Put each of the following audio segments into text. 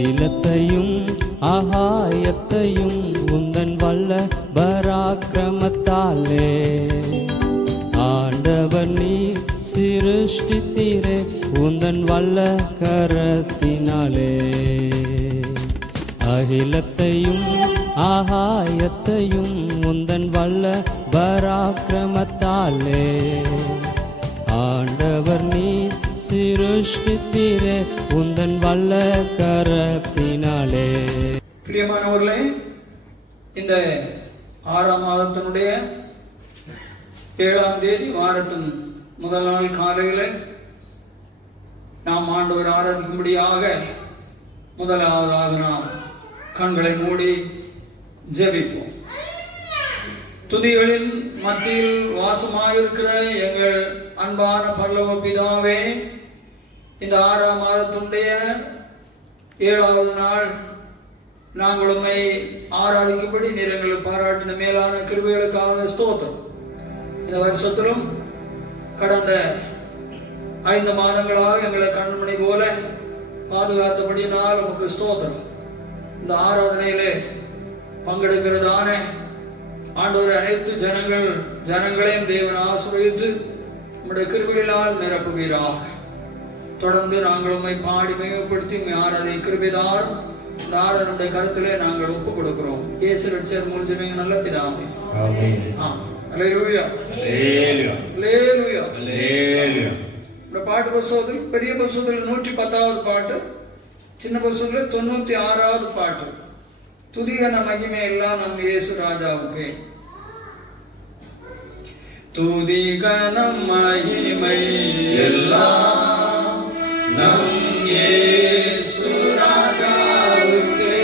அகிலத்தையும் ஆகாயத்தையும் உந்தன் வல்ல பராக்கிரமத்தாலே ஆண்டவர் நீ சிருஷ்டித்தீரே உந்தன் வல்ல கரத்தினாலே. அகிலத்தையும் ஆகாயத்தையும் உந்தன் வல்ல பராக்கிரமத்தாலே ஆண்டவர் நீ சிருஷ்டித்தீரே உந்தன் வல்ல கரத்தினாலே. பிரியமானவர்களே, இந்த 6ஆம் மாதத்தினுடைய 7ஆம் தேதி வாரத்தின் முதல் நாள் காலையில் நாம் ஆண்டவர் ஆராதிக்கும்படியாக முதலாவதாக நாம் கண்களை மூடி ஜெபிப்போம். துதிகளின் மத்தியில் வாசமாயிருக்கிற எங்கள் அன்பான பரலோக பிதாவே, இந்த 6ஆம் மாதத்தினுடைய 7ஆவது நாள் நாங்கள் உம்மை ஆராதிக்கும்படி நீர் எங்களுக்கு பாராட்டின மேலான கிருபைகளுக்காக ஸ்தோத்திரம். இந்த வருஷத்திலும் கடந்த 5 மாதங்களாக எங்களை கண்மணி போல பாதுகாத்தபடியினால் உமக்கு ஸ்தோத்திரம். இந்த ஆராதனையிலே பங்கெடுக்கிறதான ஆண்டவர் அனைத்து ஜனங்களையும் தேவன் ஆசீர்வதித்து உம்முடைய கிருபையினால் நிரப்புவீராக. தொடர்ந்து நாங்கள் உம்மை பாடி மேம்படுத்தி உம்மை ஆராதை கிருபைதார் இந்த ஆராதனுடைய கருத்திலே நாங்கள் ஒப்புக் கொடுக்கிறோம். இயேசு ரட்சகர் மூலம் நல்ல பிதாவே, ஆமென். அல்லேலூயா, அல்லேலூயா, அல்லேலூயா, அல்லேலூயா. இந்த பாட்டு புத்தகத்தில் பெரிய புத்தகத்தில் 110வது பாட்டு, சின்ன புத்தகத்தில் 96வது பாட்டு. துதிகன மகிமை எல்லாம் நம் இயேசு ராஜாவுக்கே. துதிகன மகிமை எல்லாம் நம் இயேசு ராஜாவுக்கே.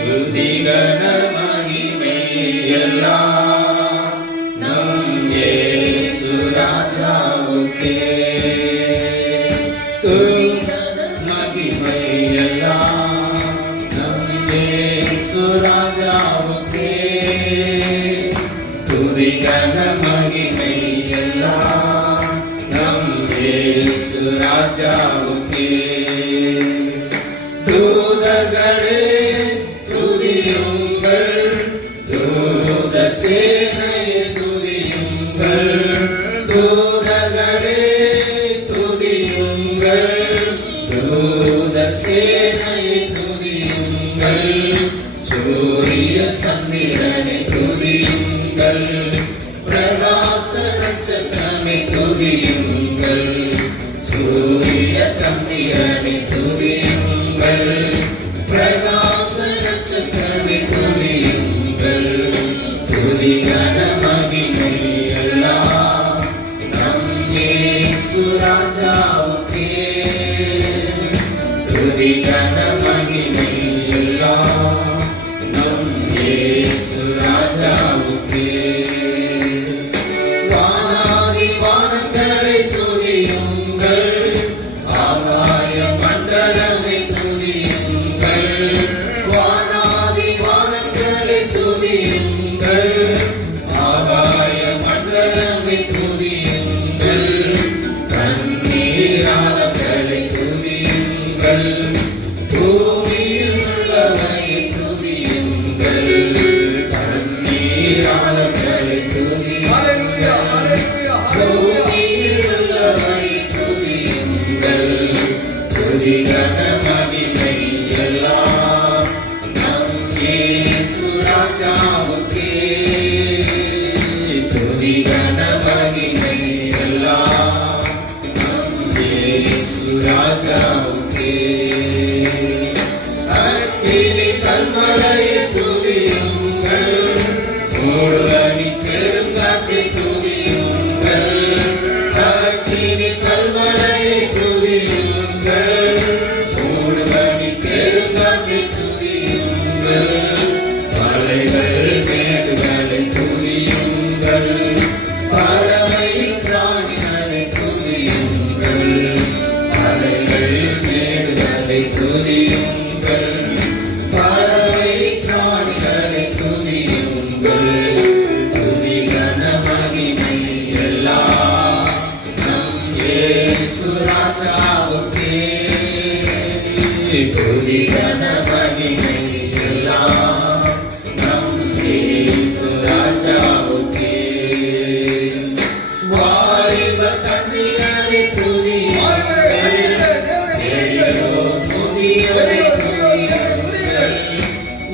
துதிகன மகிமை எல்லாம் நம் இயேசு ராஜாவுக்கே. துதிகன மகிமை எல்லாம் நம் இயேசு ராஜாவுக்கே. துதிகன மகிமை எல்லாம் நம் இயேசு ராஜாவுக்கே. தூதர்களே துதியுங்கள், தூத சேனையே துதியுங்கள். தூதர்களே துதியுங்கள், தூத சேனையே துதியுங்கள். சூரிய சந்திரனை துதியுங்கள், பிரகாச நட்சத்திரமே துதியுங்கள். சூரிய சந்திரனை துதியுங்கள், பிரகாச நட்சத்திரமே துதியுங்கள். துதிகன மகிமை எல்லாம் நம் இயேசு ராஜாவுக்கே. துதிகன மகிமை எல்லாம் நம் இயேசு ராஜாவுக்கே. வானாதி வானங்களை துதியுங்கள், ஆகாய மண்டலமை துதியுங்கள். வானாதி வானங்களை துதியுங்கள், ஆகாய மண்டலமை துதியுங்கள். கண்ணீராளங்களை துதியுங்கள், பூமியில் உள்ளவரை துதியுங்கள். கண்ணீராளங்களை துதியுங்கள், பூமியில் உள்ளவரை துதியுங்கள். துதிகன மகிமை எல்லாம் நம் இயேசு ராஜாவுக்கே. துதிகன மகிமை எல்லாம் நம் இயேசு ராஜாவுக்கே. அக்கினி கல்மலையை துதியுங்கள், மூடுபனி பெருங்காற்றை துதியுங்கள். அக்கினி கல்மலையை துதியுங்கள், மூடுபனி பெருங்காற்றை துதியுங்கள். மலைகள் மேடுகளை துதியுங்கள், பறவையின் பிராணிகளை துதியுங்கள். மலைகள் மேடுகளை துதியுங்கள், பறவை பிராணிகளை துதியுங்கள். துதிகன மகிமை எல்லாம் நம் இயேசு ராஜாவுக்கே. துதி கன மகிமை எல்லாம் நம் இயேசு ராஜாவுக்கே. வாலிப கன்னியரை துதியுங்கள், பெரியோர் முதியோரை துதியுங்கள்.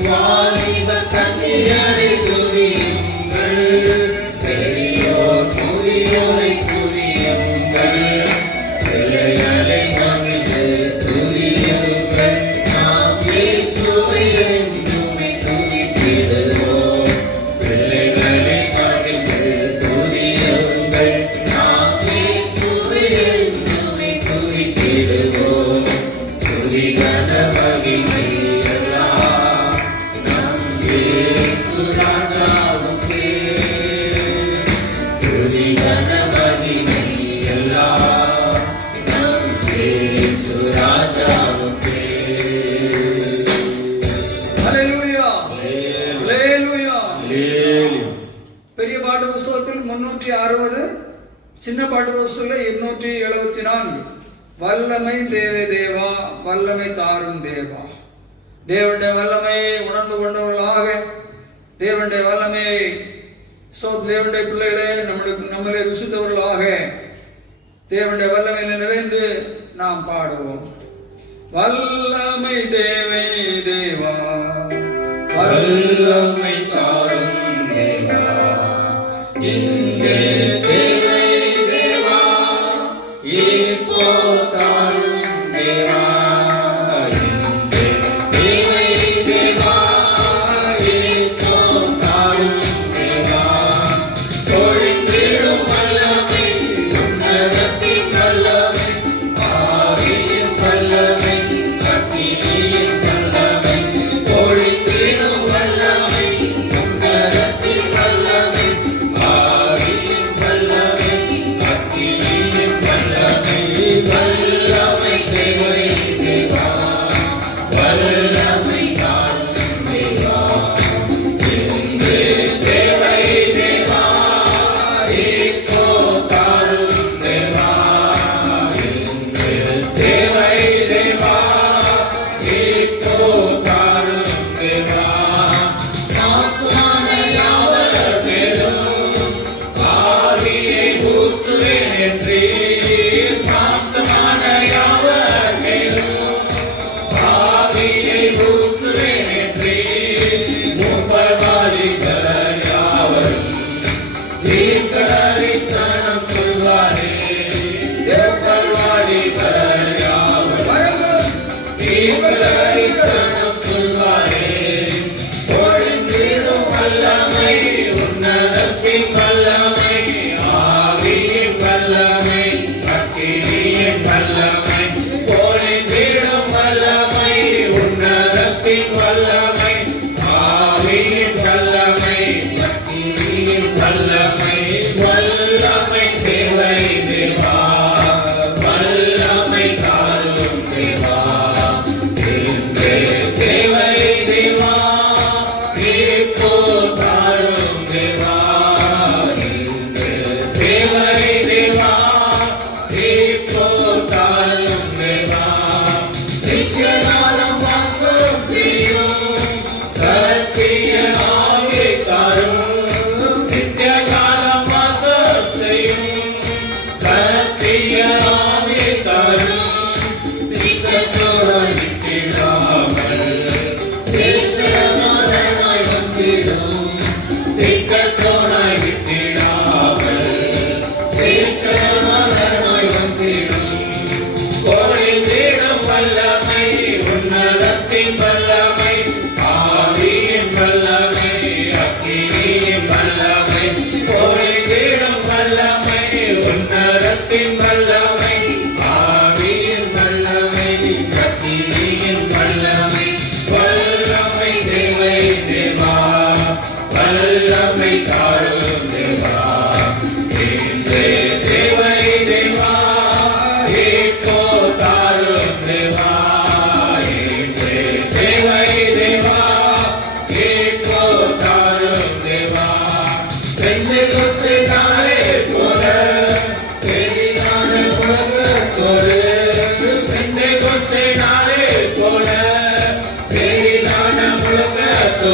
வாலிப கன்னியரை துதியுங்கள், பெரியோர் முதியோரை துதியுங்கள். பிள்ளைகளை மகிழ்ந்து துதியுங்கள், நாம் இயேசுவை என்றுமே துதித்திடுவோம். பிள்ளைகளை மகிழ்ந்து துதியுங்கள், நாம் இயேசுவை என்றுமே துதித்திடுவோம். துதி கன மகிமை எல்லாம் நம் இயேசு ராஜாவுக்கே. துதி கன மகிமை எல்லாம் நம் இயேசு ராஜாவுக்கே. ஹல்லேலூயா, ஹல்லேலூயா. அல்லேலூயா. பெரிய பாட்டு புஸ்தகத்தில் 360, சின்ன பாட்டு புஸ்தகத்தில் 274. வல்லமை தேவே தேவா, வல்லமை தாரும் தேவா. தேவனுடைய வல்லமையை உணர்ந்து கொண்டவர்களாக, தேவனுடைய வல்லமையை தேவனுடைய பிள்ளைகளே நம்மளை ருசித்தவர்களாக தேவனுடைய வல்லமையில் நிறைந்து நாம் பாடுவோம். வல்லமை தேவை தேவா, வல்லமை தாரும் தேவா, இங்கே தேவை தேவா, இப்போ தாரும் தேவா. இங்கே தேவை தேவா, இப்போ தாரும் தேவா. பொழிந்திடும் வல்லமை, உன்னதத்தின் வல்லமை, ஆவியின் வல்லமை, அக்கினியின் வல்லமை. பொழிந்திடும் வல்லமை, உன்னதத்தின் வல்லமை, ஆவியின் வல்லமை, அக்கினியின் வல்லமை. வல்லமை தேவை தேவா, வல்லமை தாரும் தேவா. இங்கே தேவை தேவா, இப்போ தாரும் தேவா. இங்கே தேவை தேவா, இப்போ தாரும் தேவா. நாசமான யாவர் மேலும் ஆவியை ஊற்றுவேன் என்றீர். நாசமான யாவர் மேலும் ஆவியை ஊற்றுவேன் என்றீர். மூப்பர்வாதிகள் யாவரும் தீர்க்கதரிசனம் சொல்வாரே. மூப்பர்வாதிகள் யாவரும் தீர்க்கதரிசனம் சொல்வாரே. பொழிந்திடும் வல்லமை, உன்னதத்தின் வல்லமை, ஆவியின் வல்லமை, அக்கினியின் வல்லமை. பொழிந்திடும் வல்லமை, உன்னதத்தின் வல்லமை, ஆவியின் வல்லமை, அக்கினியின் வல்லமை. வல்லமை தேவை தேவா, வல்லமை தாரும் தேவா.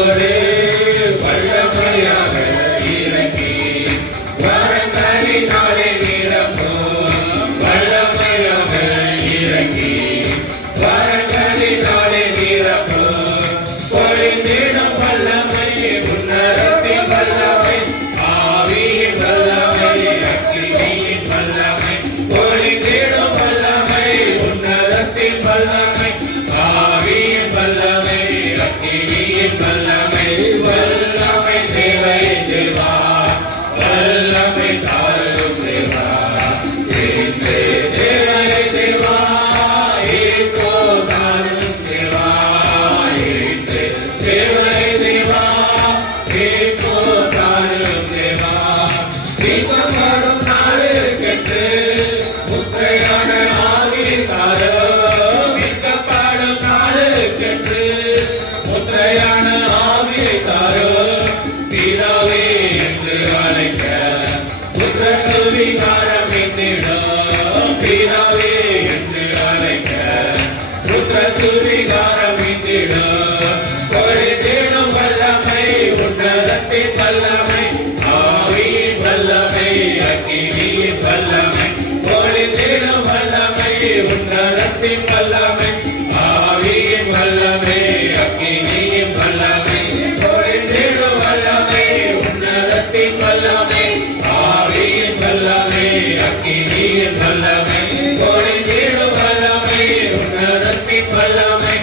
என்னோடே வல்லமையாக இறங்கி வரங்களினாலே நிரப்பும் வல்லமையாக இறங்கி வரங்களினாலே நிரப்பும் பொழிந்திடும் வல்லமை உன்னதத்தின் வல்லமை ஆவியின் வல்லமை அக்கினியின் வல்லமை பொழிந்திடும் வல்லமை உன்னதத்தின் வல்லமை ஆவியின் வல்லமை அக்கினியின் வல்லமை வல்லமை தேவை தேவா வல்லமை தாரும் தேவா தேவை தேவா ஏகோ தாரும் தேவா தேவை தேவா ஏகோ தாரும் தேவா தீபமாடும் நாடு கெட்டு முத்தையான ஆவி தாரோ மீட்கப்படும் நாடு கெட்டு முத்தையான ஆவியை தாரோ பிதாவே என்று அழைக்க புத்திர சுவிகாரம் இந்திடும் பிதாவே என்று அழைக்க புத்திர சுவிகாரம் இந்திடும் பொழிந்திடும் வல்லமை உன்னதத்தின் வல்லமை ஆவியின் வல்லமை அக்கினியின் வல்லமை பொழிந்திடும் வல்லமை உன்னதத்தின் வல்லமை ஆவியின் வல்லமை அக்கினியின் வல்லமை பொழிந்திடும் வல்லமை உன்னதத்தின் வல்லமை ஆவியின் வல்லமை அக்கினியின் வல்லமை பொழிந்திடும் வல்லமை உன்னதத்தின் வல்லமை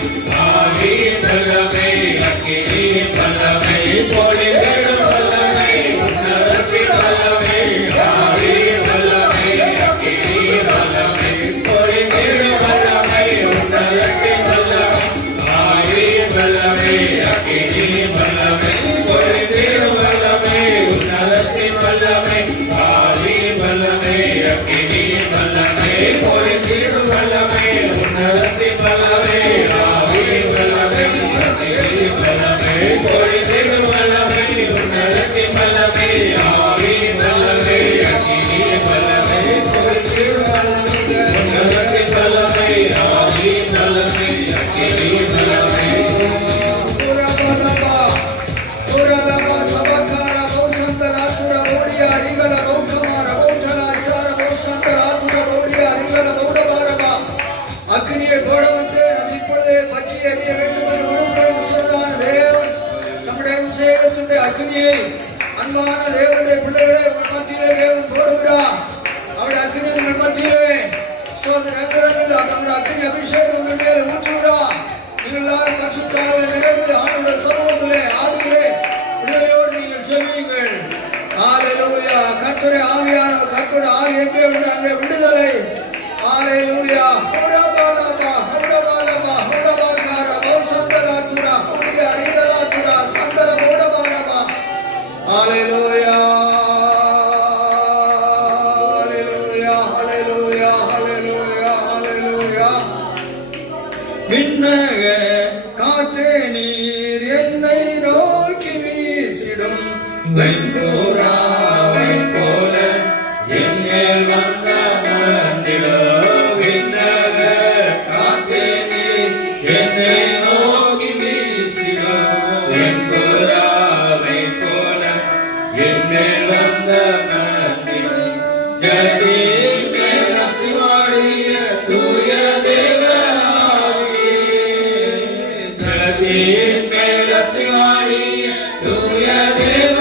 ஆவியின் வல்லமை அக்கினியின் வல்லமை பொழிந்திடும் வல்லமை உன்னதத்தின் வல்லமை ஆவியின் வல்லமை அக்கினியின் வல்லமை பொழிந்திடும் வல்லமை உன்னதத்தின் வல்லமை ஆவியின் வல்லமை அக்கினியின் வல்லமை பொழிந்திடும் வல்லமை உன்னதத்தின் வல்லமை ஆவியின் வல்லமை அக்கினியின் வல்லமை பொழிந்திடும் வல்லமை உன்னதத்தின் வல்லமை ஆவியின் வல்லமை அக்கினியின் வல்லமை பொழிந்திடும் வல்லமை உன்னதத்தின் வல்லமை ஆவியின் வல்லமை அக்கினியின் வல்லமை பொழிந்திடும் வல்லமை உன்னதத்தின் வல்லமை ஆவியின் வல்லமை அக்கினியின் வல்லமை அக்னியை போட வந்து அது இப்பொழுதே பற்றி எறிய வேண்டும் என்று உணர்வுடன் சொல்றான தேவன் நம்முடைய அபிஷேகத்துடைய அக்னியை அன்பான தேவனுடைய பிள்ளைகளை உங்கள் மத்தியிலே தேவன் போடுகிறார். அவருடைய அக்னி உங்கள் மத்தியிலே ஸ்தோத்திரங்கள் நம்முடைய அக்னி அபிஷேகம் உங்கள் மேல் ஊற்றுகிறார். நீங்கள் எல்லாரும் பரிசுத்தாவிலே நிறைந்து ஆண்டவருடைய சமூகத்திலே ஆவியிலே விடுதலையோடு நீங்கள் செல்வீங்கள். ஹல்லேலூயா. கர்த்தருடைய ஆவியான கர்த்தருடைய ஆவி எங்கே உண்டு அங்கே விடுதலை. ஹல்லேலூயா. ஹோரபாலபா ஹோரபாலபா ஹோரபாகார பௌசந்தராத்துரா ஹோரிய அரிதலாத்துரா சந்தர ஹோரபாலபா. ஹல்லேலூயா. ஹல்லேலூயா. ஹல்லேலூயா. ஹல்லேலூயா. ஹல்லேலூயா. விண்ணக காற்றே நீர் என்னை நோக்கி வீசிடும் வெண்புறாவை போல என்னேல் வந்த மந்திரோ விண்ணக காற்றே நீர் என்னை நோக்கி வீசிடும் வெண்புறாவை போல என்னேல் வந்த மந்திரோ ஜெகதீர் மேல் அசிவாடிய தூய தேவ ஜெகதீர் மேல் அசிவாடிய தூய தேவ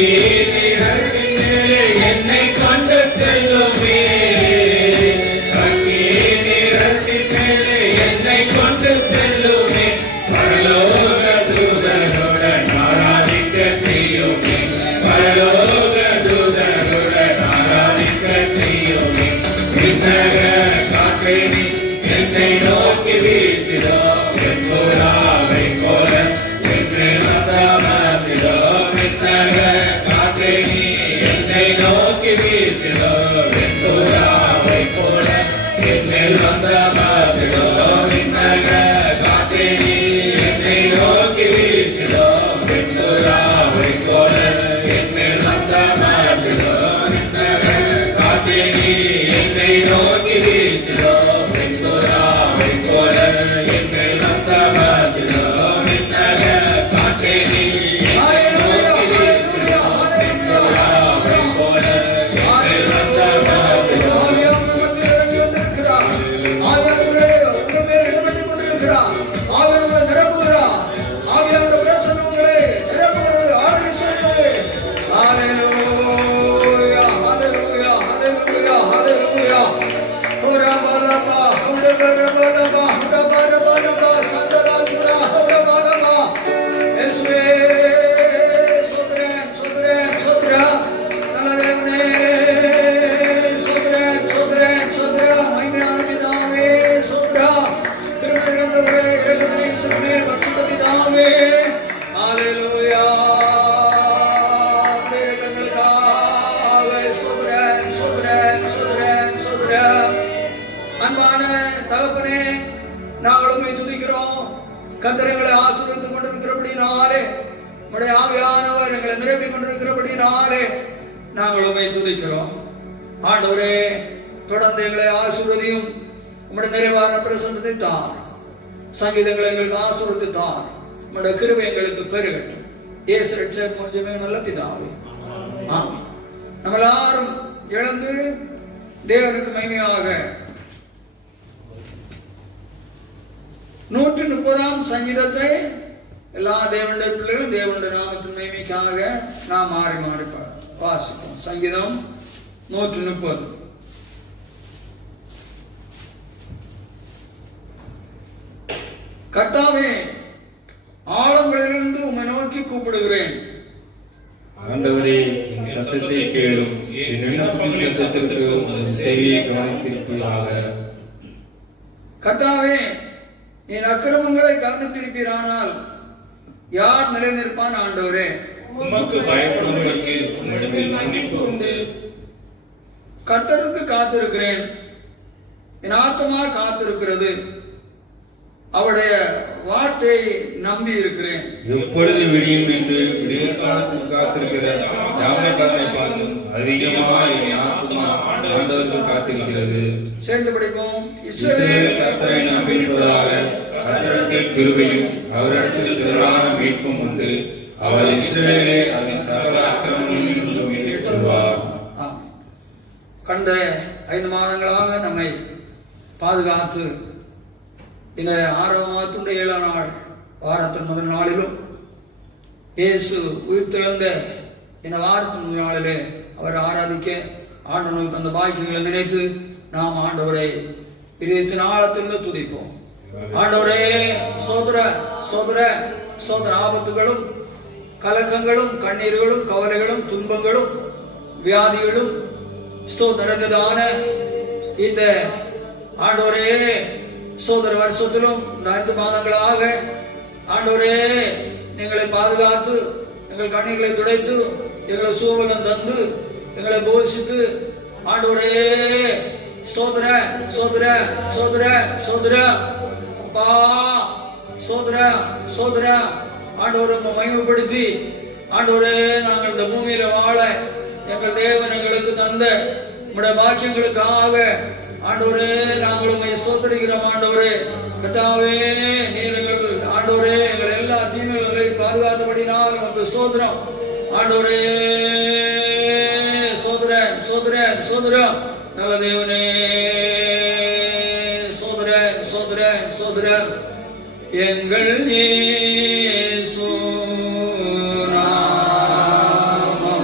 அக்கினி மேலே என்னை கொண்டு செல்லுமே, அக்கினி மேலே என்னை கொண்டு செல்லுமே, பரலோக தூதருடன் ஆராதிக்க செய்யுமே, பரலோக தூதருடன் ஆராதிக்க செய்யுமே. விண்ணக காற்றை நீ என்னை நோக்கி வீசிடோ, என் புறாவை போல என்னில் வந்தமர்ந்திடோ. விண்ணக காற்றை நீ என்னை நோக்கி வீசிடோ, என் புறாவை போல என்னில் வந்தமர்ந்திடோ. விண்ணக காற்றை நீ என்னை நோக்கி வீசிடோ, என் புறாவை போல என்னில் வந்தமர்ந்திடோ. விண்ணக காற்றை நீ என்னை நோக்கி வீசிடோ, என் புறாவை போல என்னில் வந்தமர்ந்திடோ. விண்ணக காற்றை நீ என்னை நோக்கி வீசிடோ, என் புறாவை போல என்னில் வந்தமர்ந்திடோ. அன்பான தகப்பனே, நாங்கள் உம்மை துதிக்கிறோம். கர்த்தர்களை ஆசீர்வதித்துக் கொண்டிருக்கிறபடினாலே, உம்முடைய ஆவியானவர் எங்களை நிரப்பிக் கொண்டிருக்கிறபடினாலே நாங்கள் உம்மை துதிக்கிறோம். ஆண்டவரே, தொடர்ந்து எங்களை ஆசீர்வதியும். உம்முடைய நிறைவான பிரசன்னத்தை தார். சங்கீதங்களை எங்களுக்கு ஆசீர்வதித்து தார். உம்முடைய கிருபை எங்களுக்கு பெருகட்டும். இயேசு ரட்சகர் மூலமே நல்ல பிதாவே, ஆமென். நம்ம எல்லாரும் எழுந்து தேவனுக்கு மகிமையாக 130ஆம் சங்கீதத்தை எல்லா தேவனுடைய பிள்ளைகளும் தேவனுடைய நாமத்தின் மகிமைக்காக நாம் மாறி மாறி வாசிப்போம். சங்கீதம் 130. கர்த்தாவே, ஆழங்களிலிருந்து உம்மை நோக்கி கூப்பிடுகிறேன். ஆண்டவரே, என் சத்தத்தை கேளும். என் விண்ணப்பத்தின் சத்தத்திற்கு உமது செவியை கவனித்திருப்பீராக. கர்த்தாவே, என் அக்கிரமங்களை கவனித்திருப்பீரானால் யார் நிலைநிற்பான்? ஆண்டவரே, உமக்கு பயப்படுவதற்கு உம்மிடத்தில் மன்னிப்பு உண்டு. கர்த்தருக்கு காத்திருக்கிறேன். என் ஆத்துமா காத்திருக்கிறது. அவருடைய வார்த்தையை நம்பி இருக்கிறேன். எப்பொழுது விடியும் என்று விடிய காலத்துக்கு காத்திருக்கிற ஜாமக்காரனை பார்க்கும் அதிகமாக என் ஆத்துமா ஆண்டவருக்கு காத்திருக்கிறது. சேர்ந்து படிப்போம். இஸ்ரவேல் கர்த்தரை நம்பியிருப்பதாக, கர்த்தரிடத்தில் கிருபையும் அவரிடத்தில் திரளான மீட்பும் உண்டு. அவர் இஸ்ரவேலை அதன் சகல அக்கிரமங்களிலும் மீட்டுக் கொள்வார். கடந்த 5 மாதங்களாக நம்மை பாதுகாத்து இந்த 6வது மாதத்துடைய 7ஆம் நாள் வாரத்தின் முதல் நாளிலும் இயேசு உயிர்த்தெழுந்த இந்த வாரத்தின் முதல் நாளிலே அவர் ஆராதிக்க ஆண்டவருக்கு தந்த பாக்கியங்களை நினைத்து நாம் ஆண்டவரை இதயத்தின் ஆழத்திலிருந்து துதிப்போம். ஆண்டவரே, சோதர சோதர சோதர ஆபத்துகளும் கலக்கங்களும் கண்ணீர்களும் கவலைகளும் துன்பங்களும் வியாதிகளும் நிறைந்ததான இந்த ஆண்டவரே சோதர வருஷத்திலும் இந்த 5 மாதங்களாக ஆண்டவரே எங்களை பாதுகாத்து எங்கள் கண்ணீர்களை துடைத்து எங்களை சூழலம் தந்து எங்களை போஷித்து ஆண்டவரே சோதர சோதர சோதர சோதர அப்பா சோதர சோதர ஆண்டவரை மகிமைப்படுத்தி ஆண்டவரே நாங்கள் இந்த பூமியில வாழ எங்கள் தேவன் எங்களுக்கு தந்த உம்முடைய பாக்கியங்களுக்காக ஆண்டவரே நாங்கள் உம்மை ஸ்தோத்திரிக்கிறோம். ஆண்டவரே கர்த்தாவே, நீர் எங்கள் ஆண்டவரே எங்கள் எல்லா தீமைகளை பாதுகாத்தபடினால் உமக்கு ஸ்தோத்திரம். ஆண்டவரே சோதர சோதர சோதர நல்ல தேவனே சோதர சோதர சோதர எங்கள் இயேசு நாமம்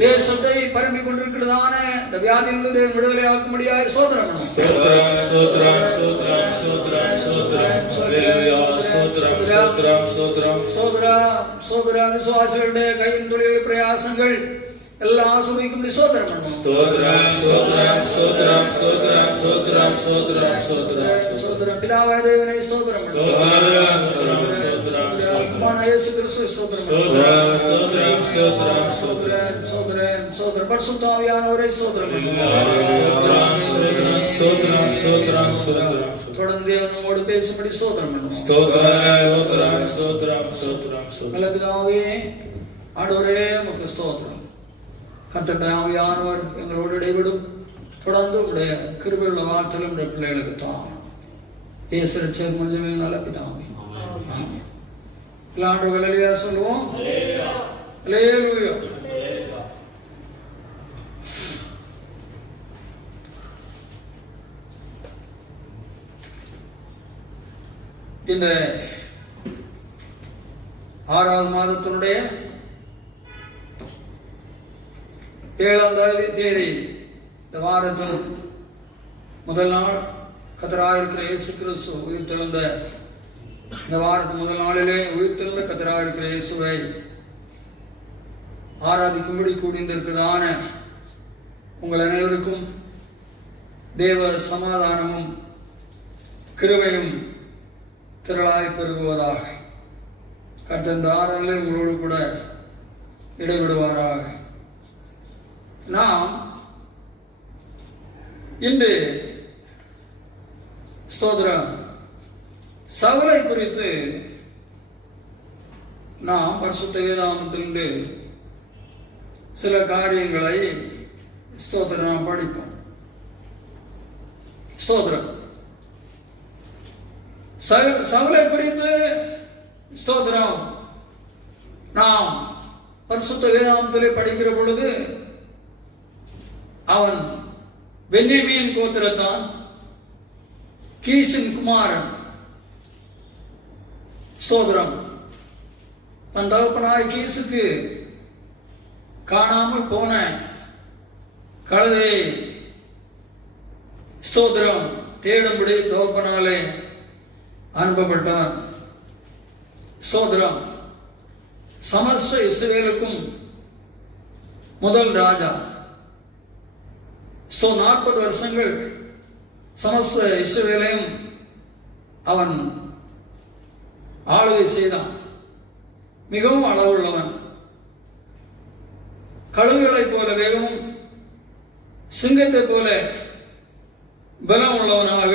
தேசத்தை பரம்பி கொண்டிருக்கிறதான இந்த வியாதியிலிருந்து விடுதலை ஆக்கும்படியாக சோதரம் சோதரம் விசுவாசிகளுடைய கையின் தொழில் பிரயாசங்கள் எல்லாம் ஆசீர்வதிக்கும் சோதரம் சோதரம் பிதாவாய தேவனை சோதரம் இயேசு கிறிஸ்து சோதரம் பரிசுத்தாவியானவரை சோதரம் தொடர்ந்து நம்மோடு பேசும்படி சோதரம் நல்ல பிதாவே ஆண்டவரே உமக்கு ஸ்தோத்திரம். கர்த்தருடைய ஆவியானவர் எங்களோடு இடைவிடும். தொடர்ந்து உடைய கிருபையுள்ள வார்த்தைகள் உடைய பிள்ளைகளுக்கு தான் இயேசு ரட்சகர் மூலமே நல்ல பிதாவே. ஆமென். எல்லாரும் ஹல்லேலூயா சொல்லுவோம். ஹல்லேலூயா. இந்த 6வது மாதத்தினுடைய 7ஆம் தேதி இந்த வாரத்தின் முதல் நாள் கர்த்தராயிருக்கிற இயேசு கிறிஸ்து உயிர்த்தெழுந்த இந்த வாரத்தின் முதல் நாளிலே உயிர்த்தெழுந்த கர்த்தராயிருக்கிற இயேசுவை ஆராதிக்கும்படி கூடியிருக்கிறதான உங்கள் அனைவருக்கும் தேவ சமாதானமும் கிருபையும் திரளாய் பெருகுவதாக. கர்த்தர் இந்த ஆராதனை உங்களோடு கூட இடைவிடுவாராக. நாம் இன்று ஸ்தோத்திரம் சவுலை குறித்து நாம் பரிசுத்த வேதாகமத்திலிருந்து சில காரியங்களை ஸ்தோத்திரம் நாம் படிப்போம். ஸ்தோத்திரம் சவுலை குறித்து ஸ்தோத்திரம் நாம் பரிசுத்த வேதாகமத்திலே படிக்கிற பொழுது அவன் பென்யமீன் கோத்திரத்தான், கீசின் குமாரன். ஸ்தோத்திரம் தன் தகப்பனாய் கீசுக்கு காணாமல் போன கழுதை ஸ்தோத்திரம் தேடும்படி தகப்பனாலே அனுப்பப்பட்டான். ஸ்தோத்திரம் சமஸ்த இஸ்ரவேலுக்கும் முதல் ராஜா. 40 வருஷங்கள் சமஸ்த இஸ்ரவேலையும் அவன் ஆளுகை செய்தான். மிகவும் அளவுள்ளவன், கழுகுகளைப் போல வேகமும் சிங்கத்தை போல பலம் உள்ளவனாக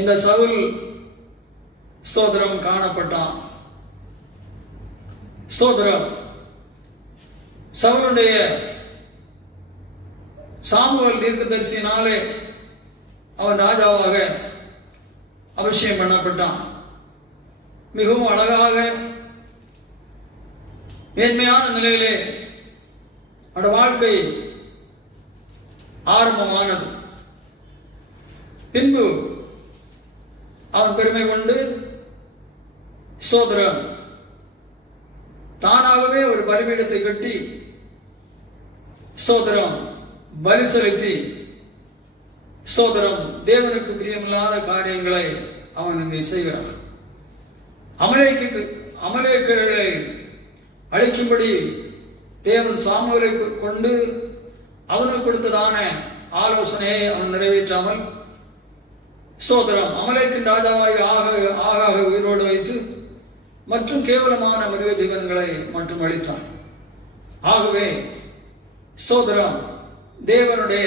இந்த சவுல் ஸ்தோத்திரம் காணப்பட்டான். ஸ்தோத்திரம் சவுலுடைய சாமுவேல் தீர்க்கதரிசியினாலே அவன் ராஜாவாக அபிஷேகம் பண்ணப்பட்டான். மிகவும் அழகாக மேன்மையான நிலையிலே அவனுடைய வாழ்க்கை ஆரம்பமானது. பின்பு அவன் பெருமை கொண்டு ஸ்தோத்திரம் தானாகவே ஒரு பலிபீடத்தை கட்டி ஸ்தோத்திரம் பலி செலுத்தி ஸ்தோத்திரம் தேவனுக்கு பிரியமில்லாத காரியங்களை அவன் இங்கே செய்கிறான். அமலேக்கர்களை அழிக்கும்படி தேவன் சாமுவேலை கொண்டு அவனுக்கு கொடுத்ததான ஆலோசனையை அவன் நிறைவேற்றாமல் ஸ்தோத்திரம் அமலேக்கின் ராஜாவாய் ஆகாக உயிரோடு வைத்து மற்றும் கேவலமான மிருக ஜீவன்களை மட்டும் அளித்தான். ஆகவே ஸ்தோத்திரம் தேவனுடைய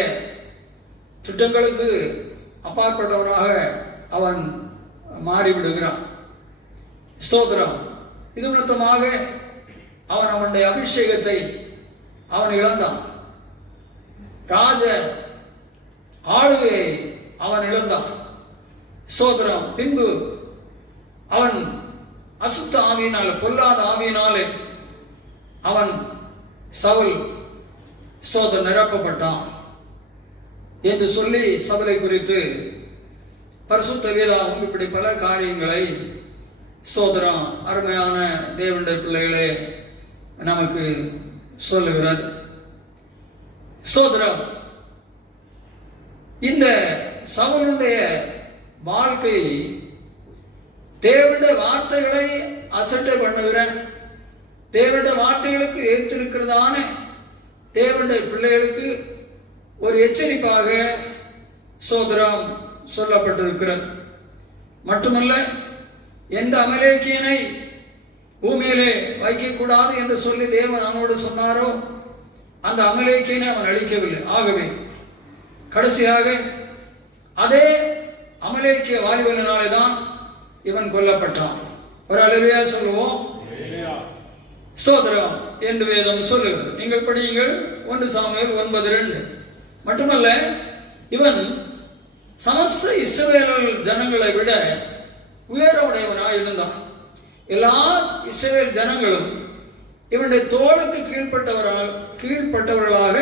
திட்டங்களுக்கு அப்பாற்பட்டவனாக அவன் மாறிவிடுகிறான். ஸ்தோத்திரம் இது நிமித்தமாக அவன் அவனுடைய அபிஷேகத்தை அவன் இழந்தான். ராஜ ஆளுகையை அவன் இழந்தான். ஸ்தோத்திரம் பின்பு அவன் அசுத்த ஆவியினாலே பொல்லாத ஆவியினாலே அவன் சவுல் ஸ்தோத்திரம் நிரப்பப்பட்டான் என்று சொல்லி சவுலை குறித்து பரிசுத்த வேதாகமம் இப்படி பல காரியங்களை ஸ்தோத்திரம் அருமையான தேவனுடைய பிள்ளைகளே நமக்கு சொல்லுகிறது. ஸ்தோத்திரம் இந்த சவுலுடைய வாழ்க்கை தேவனுடைய வார்த்தைகளை அசட்டை பண்ணுகிற தேவனுடைய வார்த்தைகளுக்கு ஏற்றிருக்கிறதான தேவனுடைய பிள்ளைகளுக்கு ஒரு எச்சரிப்பாக ஸ்தோத்திரம் சொல்லப்பட்டிருக்கிறது. மட்டுமல்ல, எந்த அமலேக்கியனை பூமியிலே வைக்கக்கூடாது என்று சொல்லி தேவன் அவனோடு சொன்னாரோ அந்த அமலேக்கியனை அவன் அழிக்கவில்லை. ஆகவே கடைசியாக அதே அமலேக்கிய வாலிபனாலே தான் இவன் கொல்லப்பட்டான். ஒரு அல்லேலூயா சொல்லுவோம். ஸ்தோத்திரம் என்று வேதம் சொல்லுகிறது. நீங்கள் படியுங்கள் 1 சாமுவேல் 9:2. மட்டுமல்ல, இவன் சமஸ்த இஸ்ரவேல் ஜனங்களை விட உயரமுடையவனாய் இருந்தான். எல்லா இஸ்ரவேல் ஜனங்களும் இவனுடைய தோளுக்கு கீழ்ப்பட்டவர்களாக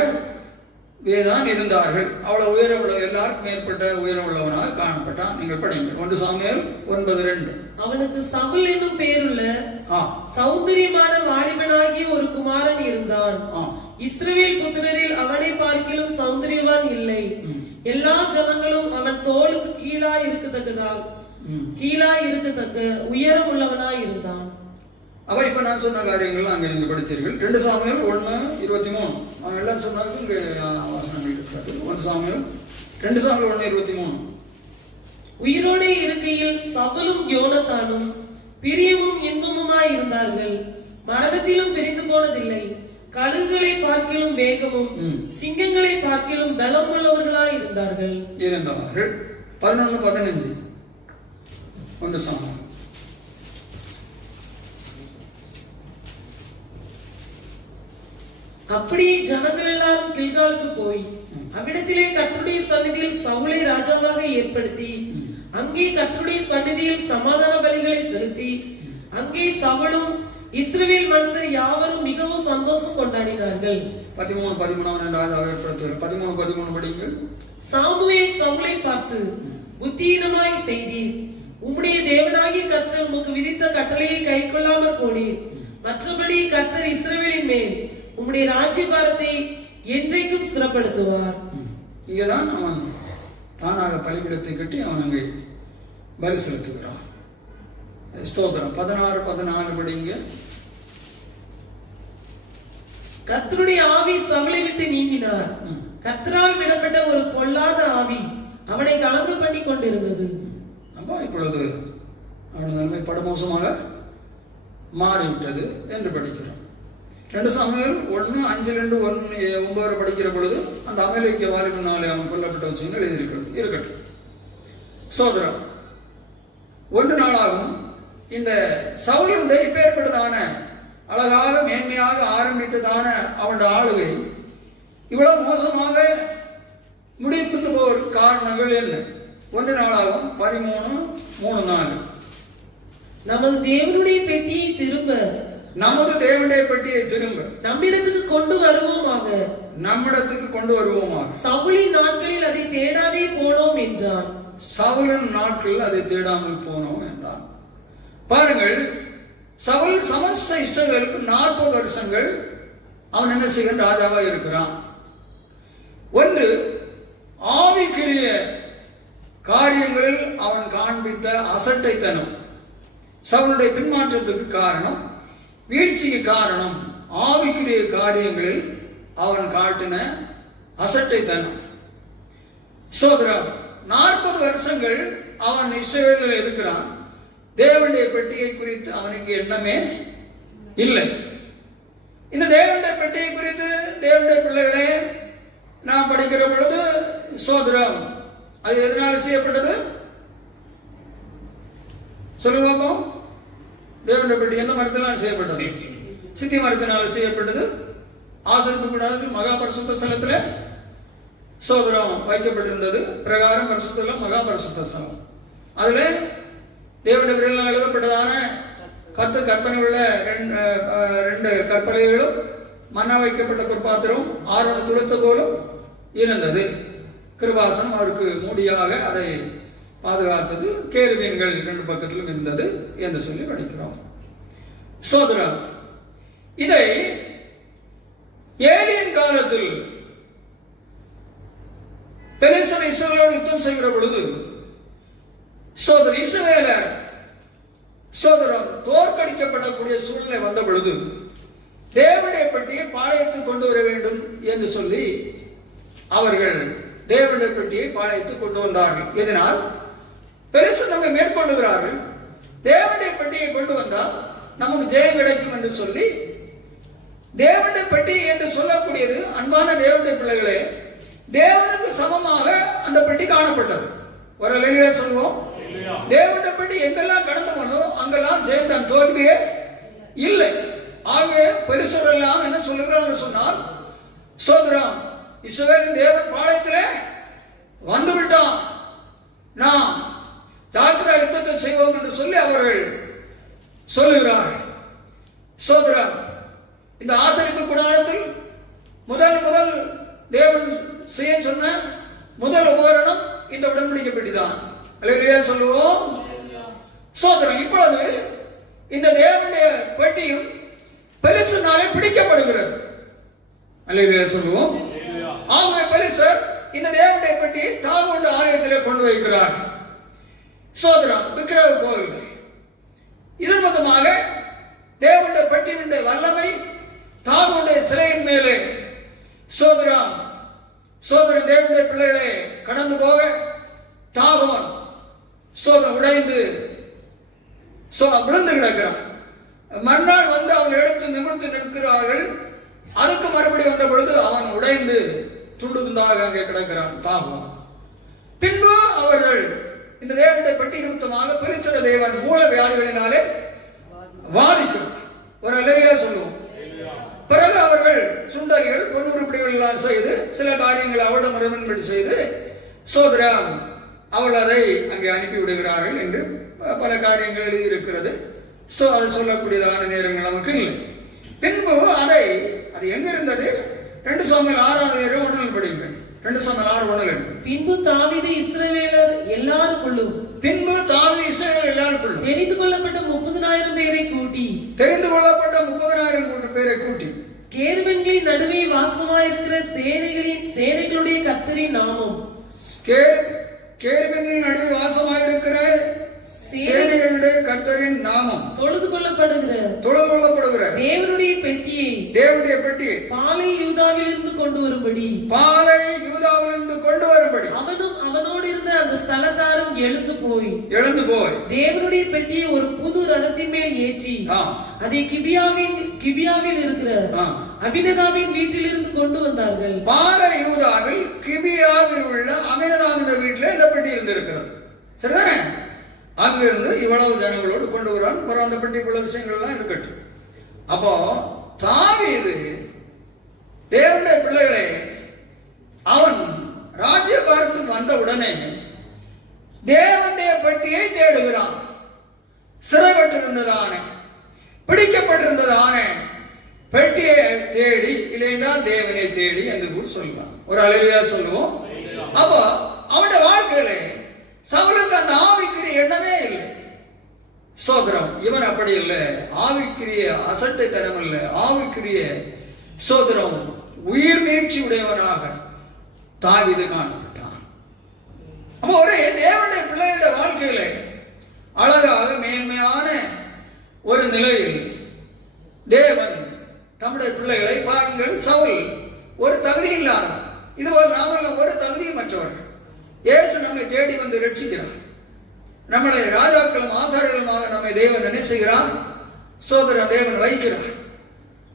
தான் இருந்தார்கள். அவ்வளவு உயரம் எல்லாருக்கும் மேற்பட்ட உயரம் உள்ளவனாக காணப்பட்டான். நீங்கள் படிங்க 1 சாமுவேல் 9:2. அவனுக்கு சவுல் என்னும் பேருள்ள சௌந்தரியமான வாலிபனாகிய ஒரு குமாரன் இருந்தான். இஸ்ரவேல் புத்திரரில் அவனை பார்க்கிலும் சௌந்தரியவான் இல்லை. எல்லா ஜனங்களும் அவன் தோளுக்கு கீழாய் இருக்கத்தக்க உயரம் உள்ளவனாய் இருந்தான். அவ இப்ப நான் சொன்ன காரியங்கள் அங்க நீங்க படித்தீர்கள். 2 சாமுவேல் 1:23. அவன் எல்லாம் சொன்னாங்க. இங்க வாசனங்கள் இருக்கிறது. 1 சாமுவேல் 2 சாமுவேல் 1:23. உயிரோடு இருக்கையில் சவுலும் யோனத்தானும் பிரியமும் இன்பமுமாய் இருந்தார்கள். மரணத்திலும் பிரிந்து போனதில்லை. கழுகுகளை பார்க்கிலும் வேகமும் சிங்கங்களை பார்க்கிலும் பலம் உள்ளவர்களாய் இருந்தார்கள். 11:15. 1 சாமுவேல். அப்படியே ஜனங்கள் எல்லாரும் கில்காலுக்கு போய் அவ்விடத்திலே கர்த்தருடைய சந்நிதியில் சவுலை ராஜாவாக ஏற்படுத்தி அங்கே கர்த்தருடைய சந்நிதியில் சமாதான பலிகளை செலுத்தி அங்கே சவுலும் இஸ்ரவேல் மனுஷர் யாவரும் மிகவும் சந்தோஷம் கொண்டாடினார்கள். 13 படிங்கள். சாமுவேல் சவுலை பார்த்து, புத்தியீனமாய் செய்தீர். உம்முடைய தேவனாகிய கர்த்தர் உமக்கு விதித்த கட்டளையை கைக்கொள்ளாமற் போனீர். மற்றபடி கர்த்தர் இஸ்ரவேலின் மேல் உம்முடைய ராஜ்யபாரத்தை என்றைக்கும் ஸ்திரப்படுத்துவார். இங்கதான் அவன் தானாக பலிபீடத்தை கட்டி அவன் அங்கே பலி செலுத்துகிறான். ஸ்தோத்திரம். 16-14 படிங்க. கர்த்தருடைய ஆவி சவுலை விட்டு நீங்கினார். கர்த்தரால் விடப்பட்ட ஒரு பொல்லாத ஆவி அவனை கலந்து பண்ணி கொண்டிருந்தது. அப்ப இப்பொழுது அவனது நிலைமை படுமோசமாக மாறிவிட்டது என்று படிக்கிறோம். 2 சாமுவேல் 1:5-1:9 படிக்கிற பொழுது அந்த அமலேக்கிய வாலிபனாலே அவன் கொல்லப்பட்ட விஷயங்கள் இருக்கட்டும். சோதரம் 1 நாளாகும் இந்த சவுலுடைய இப்பேற்பட்டதான அழகாக மேன்மையாக ஆரம்பித்ததான அவனுடைய ஆளுகை இவ்வளவு மோசமாக முடிப்புக்கு போவதற்கு காரணங்கள் என்ன? 1 நாளாகும் 13:3-4. நமது தேவனுடைய பெட்டியை திரும்ப நம்மிடத்துக்கு கொண்டு வருவோமாக. சவுலின் நாட்களில் அதை தேடாதே போனோம் என்றான். சவுலின் நாட்களில் அதை தேடாமல் போனோம் என்றான். பாருங்கள், சவுல் சமஸ்த இஸ்ரவேலுக்கு 40 வருஷங்கள் அவன் என்ன செய்கிற ராஜாவா இருக்கிறான். ஒன்று, ஆவிக்குரிய காரியங்களில் அவன் காண்பித்த அசட்டைத்தனம் சவுளுடைய பின்மாற்றத்துக்கு காரணம், வீழ்ச்சிக்கு காரணம் ஆவிக்குரிய காரியங்களில் அவன் காட்டின அசட்டைத்தனம். சோதரம் 40 வருஷங்கள் அவன் இஸ்ரவேலில் இருக்கிறான். தேவனுடைய பெட்டியை குறித்து அவனுக்கு எண்ணமே இல்லை. இந்த தேவனுடைய பெட்டியை குறித்து தேவனுடைய பிள்ளைகளே நான் படிக்கிற பொழுது சோதரம் அது எதனால செய்யப்பட்டது சொல்லுங்க பாப்போம். தேவனுடைய பெட்டி எந்த மரத்தினால் செய்யப்பட்டது? சித்தி மரத்தினால் செய்யப்பட்டது. ஆசரிப்பு கூடாது மகா பரிசுத்த ஸ்தலத்துல சோதரம் வைக்கப்பட்டிருந்தது. பிரகாரம் பரிசுத்தம் மகா பரிசுத்த ஸ்தலம். அதுல தேவனுடைய பிள்ளைகளால் எழுதப்பட்டதான 10 கற்பனை உள்ள 2 கற்பனைகளும் மன்னா வைக்கப்பட்ட பொற்பாத்திரம் 6 துளத்த போலும் இருந்தது. கிருபாசனம் அவருக்கு மூடியாக அதை பாதுகாத்தது. கேருபீன்கள் 2 பக்கத்திலும் இருந்தது என்று சொல்லி படிக்கிறோம். சோதரம் இதை ஏலியின் காலத்தில் பெலிஸ்தர் இஸ்ரவேலோடு யுத்தம் செய்கிற பொழுது இஸ்ரவேலர் சோதரம் தோற்கடிக்கப்படக்கூடிய சூழ்நிலை வந்த பொழுது தேவனுடைய பெட்டியை பாளையத்தில் கொண்டு வர வேண்டும் என்று சொல்லி அவர்கள் தேவனுடைய பெட்டியை பாளையத்தில் கொண்டு வந்தார்கள். இதனால் பெலிஸ்தர் நம்மை மேற்கொள்ளுகிறார்கள். தேவனுடைய பெட்டியை கொண்டு வந்தால் நமக்கு ஜெயம் கிடைக்கும் என்று சொல்லி தேவனுடைய பெட்டி என்று சொல்லக்கூடியது அன்பான தேவனுடைய பிள்ளைகளே தேவனுக்கு சமமாக அந்த பெட்டி காணப்பட்டது. ஒரு அலையிலே சொல்லுவோம், தேவனுடைய பெட்டி எங்கெல்லாம் கடந்து வந்தோம் அங்கெல்லாம் ஜெயத்தான் தோல்வியே இல்லை. ஆகவே பெருசர் எல்லாம் என்ன சொல்லுகிறார் சொன்னால், ஸ்தோத்திரம், இஸ்ரவேலின் தேவன் பாளையத்திலே வந்து விட்டான், நாம் ஜாக்கிரதை யுத்தத்தை செய்வோம் என்று சொல்லி அவர்கள் சொல்லுகிறார்கள். ஸ்தோத்திரம், இந்த ஆசரிப்பு கூடாரத்தில் முதல் தேவன் செய்ய சொன்ன முதல் உபகரணம் இந்த உடன்படிக்கை பெட்டிதான். அல்லேலூயா சொல்லுவோம். ஸ்தோத்திரம், இப்பொழுது இந்த தேவனுடைய பெட்டியும் பெலிஸ்தனாலே பிடிக்கப்படுகிறது. அல்லேலூயா சொல்லுவோம். ஆகவே பெலிஸ்தர் இந்த தேவனுடைய பெட்டியை தாவீது ஆலயத்திலே கொண்டு வைக்கிறார். ஸ்தோத்திரம், விக்கிரக கோவில்கள். இதன் மூலமாக தேவனுடைய பெட்டியினுடைய வல்லமை தாவீதுடைய சிலையின் மேலே ஸ்தோத்திரம் தேவனுடைய பிள்ளைகளை கடந்து போக தாவீது ஸ்தோத்திரம் உடைந்து விழுந்து கிடக்கிறார். மறுநாள் வந்து அவர்கள் எடுத்து நிமிர்ந்து நிற்கிறார்கள். அதுக்கு மறுபடி வந்த பொழுது அவன் உடைந்து துண்டு துண்டாக அங்கே கிடக்கிறான் தாவீது. பின்பு அவர்கள் இந்த தேவனுடைய பெட்டி நிமித்தமாக பெலிஸ்தர தேவன் மூல வியாதிகளினாலே வாதிக்கிறார். ஒரு அல்லேலூயா சொல்லுவோம். பிறகு அவர்கள் சுண்டரிகள் பொன்னுருப்படிகள் எல்லாம் செய்து சில காரியங்களை அவரிடம் மறுமன்படி செய்து சோதரம் அவள் அதை அங்கே அனுப்பி விடுகிறார்கள் என்று பல காரியங்கள் எழுதியிருக்கிறது. அது சொல்லக்கூடியதான நேரங்கள் நமக்கு இல்லை. பின்பு அது எங்க இருந்தது? 2 சாமுவேல் 6:1 படிங்கள். 2 சாமுவேல் 6:1. பின்பு தாவீது இஸ்ரவேலர் எல்லாருக்குள்ளும் தெரிந்து கொள்ளப்பட்ட 30,000 பேரை கூட்டி கேருபீன்களின் நடுவே வாசமாயிருக்கிற சேனைகளுடைய கர்த்தரின் நாமம், கேருபீன்களின் நடுவே வாசமாயிருக்கிற சேனைகளுடைய கர்த்தரின் நாமம் தொழுது கொள்ளப்படுகிற தேவனுடைய பெட்டியை பாலை யூதாவிலிருந்து கொண்டு வரும்படி அவனும் அவனோடு இருந்த அந்த ஸ்தலத்தாரும் எழுந்து போய் தேவனுடைய பெட்டியை ஒரு புது ரதத்தின் மேல் ஏற்றி அதை கிபியாவில் இருக்கிற அபினதாவின் வீட்டிலிருந்து கொண்டு வந்தார்கள். பாலை யூதாவில் கிபியாவில் உள்ள அபினதாவின் வீட்டில் இந்த பெட்டி இருந்திருக்கிறது. சரிதானே? அங்கிருந்து இவ்வளவு ஜனங்களோடு கொண்டு வரான். அந்த பெட்டிக்குள்ள விஷயங்கள்லாம் இருக்கட்டும். அப்போ தாவீது தேவனுடைய பிள்ளைகளே, அவன் ராஜ்யபாரத்துக்கு வந்த உடனே தேவனுடைய பெட்டியை தேடுகிறான். சிறைப்பட்டிருந்ததானே, பிடிக்கப்பட்டிருந்ததானே பெட்டியை தேடி, இல்லைன்றால் தேவனை தேடி என்று கூட சொல்லலாம். ஒரு அல்லேலூயா சொல்லுவோம். அப்போ அவனுடைய வாழ்க்கையிலே சவுலுக்கு அந்த ஆவிக்குரிய எண்ணமே இல்லை. ஸ்தோத்திரம், இவன் அப்படி இல்லை. ஆவிக்குரிய அசட்டை தரம் இல்லை. ஆவிக்குரிய ஸ்தோத்திரம் உயிர் நீட்சி உடையவனாக தாவீது காணப்பட்டான். அப்போ ஒரு தேவனுடைய பிள்ளைகளுடைய வாழ்க்கையில அழகாக மேன்மையான ஒரு நிலையில் தேவன் தம்முடைய பிள்ளைகளை பாருங்கள். சவுல் ஒரு தகுதி இல்லாதவன், இதுபோல் நாமெல்லாம் ஒரு தகுதியமற்றவர்கள். இயேசு நம்மை தேடி வந்து ரட்சிக்கிறார். நம்மளை ராஜாக்களும் ஆசாரியர்களுமாக நம்மை தேவன் என்ன செய்கிறார்? சோதரன் தேவன் வைக்கிறார்.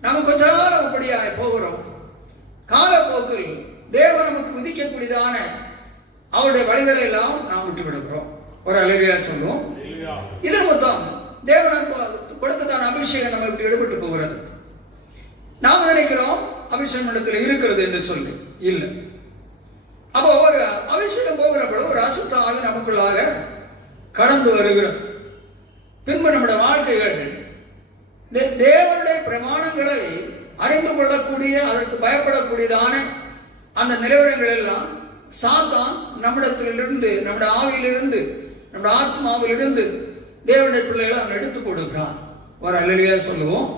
நம்ம கொஞ்ச காலம் அப்படியாக போகிறோம். காலப்போக்கில் தேவன் நமக்கு விதிக்கக்கூடியதான அவருடைய வழிகளை எல்லாம் நாம் விட்டு விடுகிறோம். ஒரு அல்லேலூயா சொல்லுவோம். இதன் மொத்தம் தேவன் கொடுத்ததான அபிஷேகம் நம்ம விட்டு எடுபட்டு போகிறது. நாம் நினைக்கிறோம் அபிஷேகம் இடத்துல இருக்கிறது என்று சொல்லி இல்லை. அப்போ ஒரு அபிஷேகம் போகிற பொழுது ஒரு அசுத்த ஆவி நமக்குள்ளாக கடந்து வருகிறது. பின்பு நம்முடைய வாழ்க்கைகள் தேவனுடைய பிரமாணங்களை அறிந்து கொள்ளக்கூடிய, அதற்கு பயப்படக்கூடியதான அந்த நிலவரங்கள் எல்லாம் சாத்தான் நம்மிடத்திலிருந்து, நம்முடைய ஆவியிலிருந்து, நம்முடைய ஆத்மாவிலிருந்து தேவனுடைய பிள்ளைகளை அவன் எடுத்துக் கொடுக்கிறான். ஒரு அல்லேலூயா சொல்லுவோம்.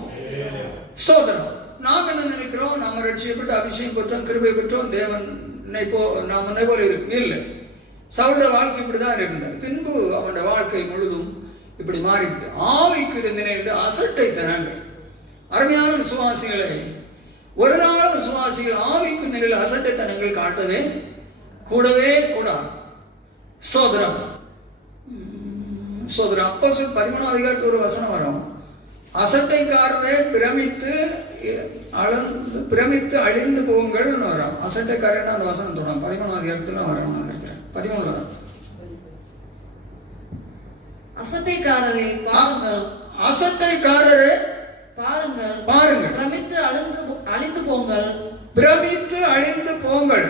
ஸ்தோத்திரம். நாம் என்ன நினைக்கிறோம்? நாம் ரட்சிக்கப்பட்டு அபிஷேகம் பெற்றோம், கிருபை பெற்றோம், தேவன் நாம் முன்னை போல இருக்கு இல்லை. சவுளுடைய வாழ்க்கை இப்படிதான் இருந்தார். பின்பு அவனுடைய வாழ்க்கை முழுதும் இப்படி மாறிவிட்டு ஆவிக்குரிய நிலையில் அசட்டை தனங்கள். அருமையான விசுவாசிகளை, ஒரு நாள் விசுவாசிகள் ஆவிக்கு நிலையில் அசட்டை தனங்கள் காட்டவே கூடவே கூடாது. ஸ்தோத்திரம். அப்போஸ்தலர் 13ஆம் அதிகாரத்தில் ஒரு வசனம் வரும். அசட்டைக்காரரை பிரமித்து அழிந்து போங்கள் வரும். அசட்டைக்காரன் அந்த வசனம் தொடரும் 13ஆம் அதிகாரத்துல வரும் நினைக்கிறேன். 13 தான். அசட்டைக்காரரே பாருங்கள், பாருங்கள், பிரமித்து அழிந்து போங்கள். பிரமித்து அழிந்து போங்கள்.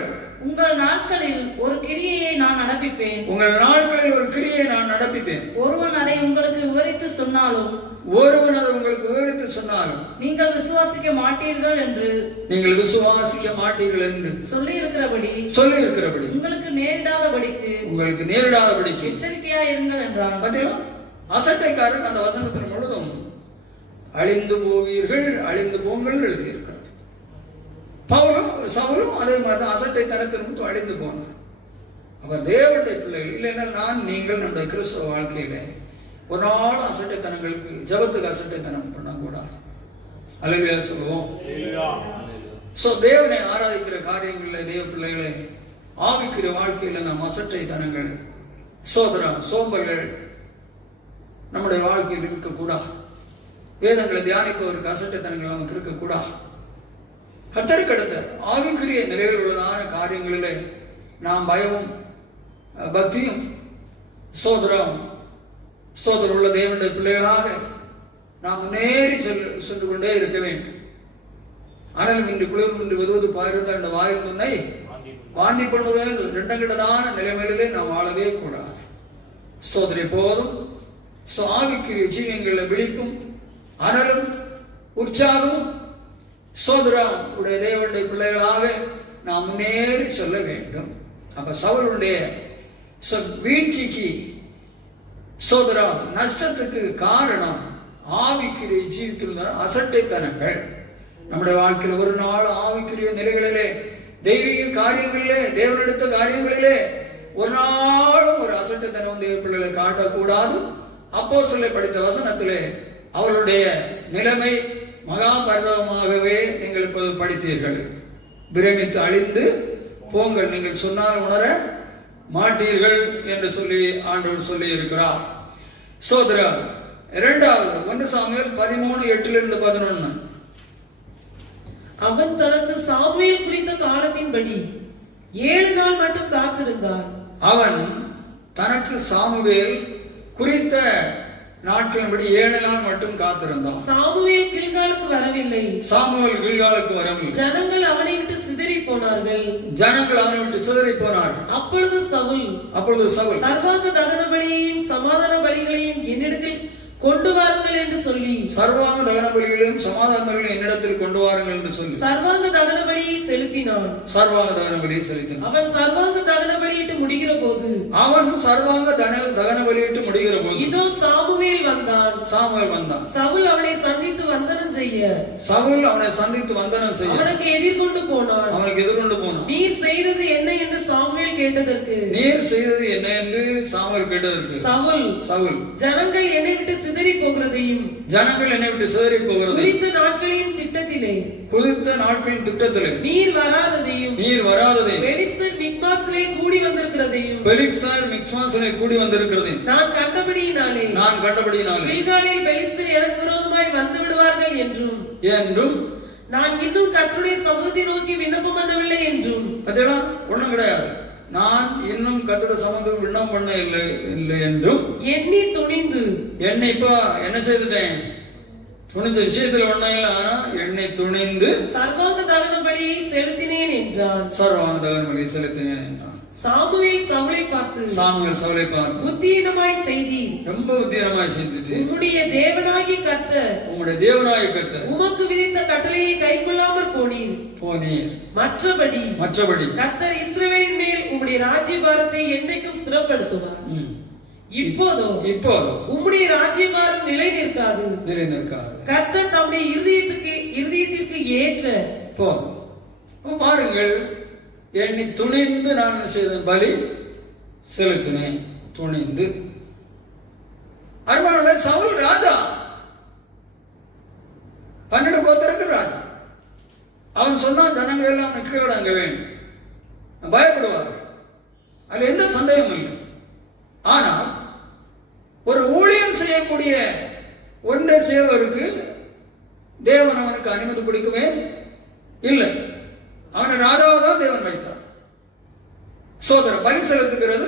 உங்கள் நாட்களில் ஒரு கிரியையை நான் நடப்பிப்பேன். உங்கள் நாட்களில் ஒரு கிரியை நான் நடப்பிப்பேன். ஒருவன் அதை உங்களுக்கு விவரித்து சொன்னாலும், ஒருவன் அதை உங்களுக்கு விவரித்து சொன்னாலும் நீங்கள் விசுவாசிக்க மாட்டீர்கள் என்று, நீங்கள் விசுவாசிக்க மாட்டீர்கள் என்று சொல்லி இருக்கிறபடி உங்களுக்கு நேரிடாதபடிக்கு எச்சரிக்கையா இருங்கள் என்றான். பார்த்தீங்களா, அசட்டைக்காரன் அந்த வசனத்தின் முழுதும் அழிந்து போவீர்கள், அழிந்து போங்கள் எழுதியிருக்கிறது. சவுலும் அதே மாதிரி அசட்டை தனத்திற்கு அழிந்து போனார். அவர் தேவனுடைய பிள்ளைகள் இல்லைன்னா நீங்கள் நம்முடைய கிறிஸ்தவ வாழ்க்கையில ஒரு நாள் அசட்டைத்தனங்களுக்கு, ஜபத்துக்கு அசட்டைத்தனம் பண்ணக்கூடாது. அல்லேலூயா சொல்லுவோம். தேவனை ஆராதிக்கிற காரியங்களில் தேவ பிள்ளைகளை ஆவிக்கிற வாழ்க்கையில நாம் அசட்டைத்தனங்கள், சோம்பல்கள் நம்முடைய வாழ்க்கையில் இருக்கக்கூடாது. வேதங்களை தியானிப்பதற்கு அசட்டைத்தனங்கள் நமக்கு இருக்கக்கூடாது. கர்த்தருக்கு அடுத்த ஆவிக்குரிய நிலையில் உள்ளதான காரியங்களிலே நாம் பயமும் பக்தியும் சோதரம் உள்ள தேவனுடைய பிள்ளைகளாக நாம் முன்னேறி சென்று கொண்டே இருக்க வேண்டும். அனல் இன்று குளிரும் இன்று வெதுவது பாயிருந்த அந்த வாயில் முன்னை வாந்தி பண்ணுவேன் இரண்டங்கிட்டதான நிலைமையிலே நாம் வாழவே கூடாது. சோதரை போதும் ஆவிக்குரிய ஜீவியங்களில் விழிப்பும் அனலும் உற்சாகமும் உடைய தேவனுடைய பிள்ளைகளாக நாம் முன்னேறி சொல்ல வேண்டும். அப்ப சவுலுடைய வீழ்ச்சிக்கு நஷ்டத்துக்கு காரணம் ஆவிக்குரிய ஜீவித்துள்ள அசட்டைத்தனங்கள். நம்முடைய வாழ்க்கையில் ஒரு நாள் ஆவிக்குரிய நிலைகளிலே, தெய்வீக காரியங்களிலே, தேவனெடுத்த காரியங்களிலே ஒரு நாளும் ஒரு அசட்டைத்தனம் தேவ பிள்ளைகளை காட்டக்கூடாது. அப்போஸ்தலர் படித்த வசனத்திலே அவருடைய நிலைமை மகா பரிதாபமாகவே நீங்கள் இப்போது படித்தீர்கள். பிரமித்து அழிந்து போங்கள், நீங்கள் சொன்னால் உணர மாட்டீர்கள் என்று சொல்லி ஆண்டவர் சொல்லி இருக்கிறார். சோதரர் இரண்டாவது 1 சாமுவேல் 13:8-11. அவன் தனக்கு சாமுவேல் குறித்த காலத்தின்படி 7 நாள் மட்டும் காத்திருந்தான். அவன் தனக்கு சாமுவேல் குறித்த நாட்களின்படி 7 நாள் மட்டும் காத்திருந்தான். சாமுவேல் கில்காலுக்கு வரவில்லை. ஜனங்கள் அவனை விட்டு சிதறி போனார்கள். அப்பொழுது சவுல் சர்வாங்க தகன பலியையும் சமாதான பலிகளையும் என்னிடத்தில் கொண்டு வாருங்கள் என்று சொல்லி, சர்வாங்க தகன பலிகளையும் சமாதான பலிகளையும் என்னிடத்தில் கொண்டு வாருங்கள் என்று சொல்லி சர்வாங்க தகன பலியை செலுத்தினான். அவன் சர்வாங்க தகன பலியிட்டு முடிகிற போது இதோ சாமுவேல் வந்தான். சவுல் அவனை சந்தித்து வந்தனம் செய்ய அவனுக்கு எதிர்கொண்டு போனான். நீர் செய்தது என்ன என்று சாமுவேல் கேட்டதற்கு சவுல் ஜனங்கள் என்னை விட்டு சிதறி போகிறதையும் குறித்த நாட்களின் திட்டத்திலே நீர் வராததையும் பெலிஸ்தர் மிக்மாசிலே கூடி வந்திருக்கிறதையும் நான் கண்டபடியினாலே கில்காலில் பெலிஸ்தர் எனக்கு விரோதமாய் வந்து விடுவார்கள் என்றும் நான் இன்னும் கர்த்தருடைய சமூகத்தை நோக்கி விண்ணப்பம் பண்ணவில்லை என்றும். ஒண்ணும் கிடையாது, நான் இன்னும் கர்த்தருடைய சமூகத்துக்கு விண்ணப்பம் பண்ண இல்லை என்றும் எண்ணி துணிந்து இப்போ என்ன செய்துட்டேன், துணிச்ச விஷயத்துல ஒண்ணும் இல்லை, ஆனா என்னை துணிந்து சர்வாங்க தகன பலியை செலுத்தினேன் என்றான். சாமுவேல் சவுலை பார்த்து புத்தியீனமாய் செய்தி, ரொம்ப புத்தியீனமாய் செய்துட்டு உம்முடைய தேவனாகிய கர்த்தர் உமக்கு விதித்த கட்டளையை கைக்கொள்ளாமற் போனீர். மற்றபடி கர்த்தர் இஸ்ரவேலின் மேல் உம்முடைய ராஜ்யபாரத்தை என்றைக்கும் ஸ்திரப்படுத்துவார். இப்போதோ உம்முடைய ராஜ்யபாரம் நிலை நிற்காது. கர்த்தர் தம்முடைய இருதயத்திற்கு ஏற்ற பாருங்கள், என்னை துணிந்து நான் செய்த பலி செலுத்தினேன். துணிந்து அருமையான சவுல் ராஜா, 12 கோத்திரக்கு ராஜா. அவன் சொன்னா ஜனங்கள் எல்லாம் நிற்கிறோட அங்க வேண்டும், பயப்படுவார்கள், அதுல எந்த சந்தேகமும் இல்லை. ஆனால் ஒரு ஊழியம் செய்யக்கூடிய ஒன்றை செய்வதற்கு தேவன் அவனுக்கு அனுமதி கொடுக்கவே இல்லை. அவனை ராஜாவதான் தேவன் வைத்தார். பலி செலுத்துகிறது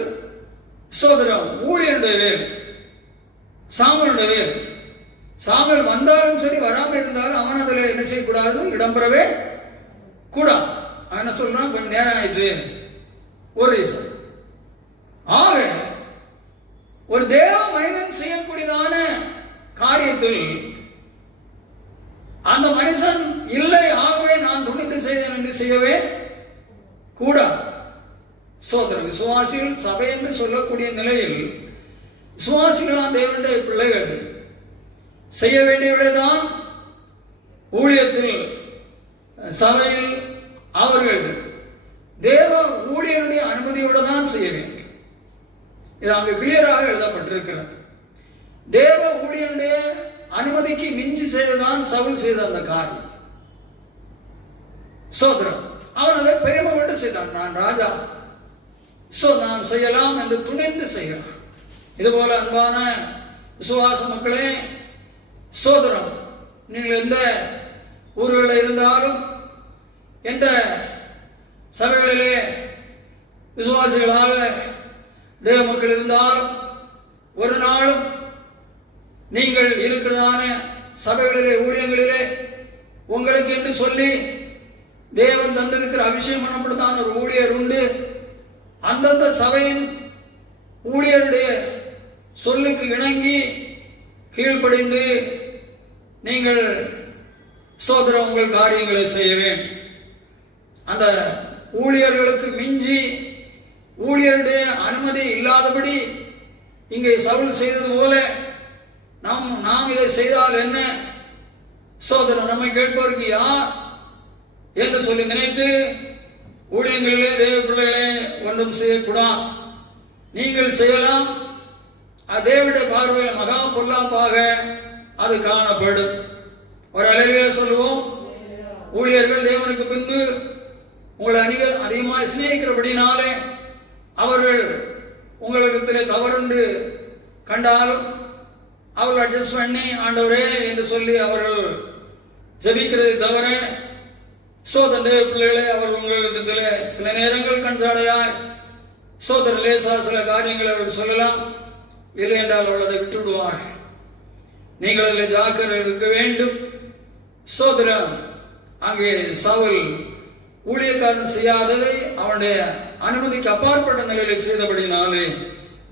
ஊழியனுடைய வேலை, சாமுவேலுடைய வேலை. சாமுவேல் வந்தாலும் சரி வராம இருந்தாலும் அவன் அதுல என்ன செய்யக்கூடாது, இடம்பெறவே கூடாது. அவன் என்ன சொல்றான், கொஞ்சம் நேரம் ஆயிடுச்சு, ஒரு ரீசன். ஆக ஒரு தேவ மனிதன் செய்யக்கூடியதான காரியத்தில் அந்த மனுஷன் இல்லை, ஆகவே நான் துணிந்து செய்தேன் என்று செய்யவே கூடாது. சோதரன் விசுவாசிகள் சபை என்று சொல்லக்கூடிய நிலையில் விசுவாசிகளான தேவனுடைய பிள்ளைகள் செய்ய வேண்டியவர்கள்தான் ஊழியத்தில் சபையில் அவர்கள் தேவ ஊழியருடைய அனுமதியோடு தான் செய்ய வேண்டும். இது அங்கு கிளியராக எழுதப்பட்டிருக்கிறது. தேவ ஊழியருடைய அனுமதிக்கு மிஞ்சி செய்ததான் சவுல் செய்த அந்த காரியம். சோதரம் அவன் அதை பெருமை கொண்டு செய்தான். நான் ராஜா, நான் செய்யலாம் என்று துணிந்து செய்கிறான். இதுபோல அன்பான விசுவாச மக்களே, சோதரம் நீங்கள் எந்த ஊர்களில் இருந்தாலும், எந்த சபைகளிலே விசுவாசிகளாக தேவ மக்கள் இருந்தாலும், ஒரு நாளும் நீங்கள் இருக்கிறதான சபைகளிலே ஊழியங்களிலே உங்களுக்கு என்று சொல்லி தேவன் தந்திருக்கிற அபிஷேகம் பண்ணப்பட்டதான ஒரு ஊழியர் உண்டு. அந்தந்த சபையின் ஊழியருடைய சொல்லுக்கு இணங்கி கீழ்ப்படிந்து நீங்கள் ஸ்தோத்திரம் உங்கள் காரியங்களை செய்ய வேண்டும். அந்த ஊழியர்களுக்கு மிஞ்சி ஊழியருடைய அனுமதி இல்லாதபடி இங்கே சவுல் செய்தது போல நாம் இதை செய்தால் என்ன, சோதரம் நம்மை கேட்பவருக்கு யார் என்று சொல்லி நினைத்து ஊழியங்களிலே தேவ பிள்ளைகளே ஒன்றும் செய்யக்கூடாது. நீங்கள் செய்யலாம், தேவனுடைய பார்வையில் மகா பொல்லாப்பாக அது காணப்படும். ஒரு அலையிலே சொல்லுவோம், ஊழியர்கள் தேவனுக்கு பின்பு உங்களை அதிகமாக சிநேகிக்கிறபடினாலே அவர்கள் உங்களிடத்திலே தவறுண்டு கண்டாலும் அவர்கள் அட்ஜஸ்ட் பண்ணி ஆண்டவரே என்று சொல்லி அவர்கள் ஜபிக்கிறதை தவிர, சோதர தேவ பிள்ளைகளே அவர்கள் உங்களிடத்திலே சில நேரங்கள் கண்சாடையாய் சோதர லேசா சில காரியங்களை அவர்கள் சொல்லலாம். இல்லை என்றால் அவர்கள் அதை விட்டு விடுவார்கள். நீங்கள் அதில் ஜாக்கிரதை இருக்க வேண்டும். சோதரம் அங்கே சவுல் ஊழியக்காரன் செய்யாததை அவனுடைய அனுமதிக்கு அப்பாற்பட்ட நிலையில் செய்தபடினாலே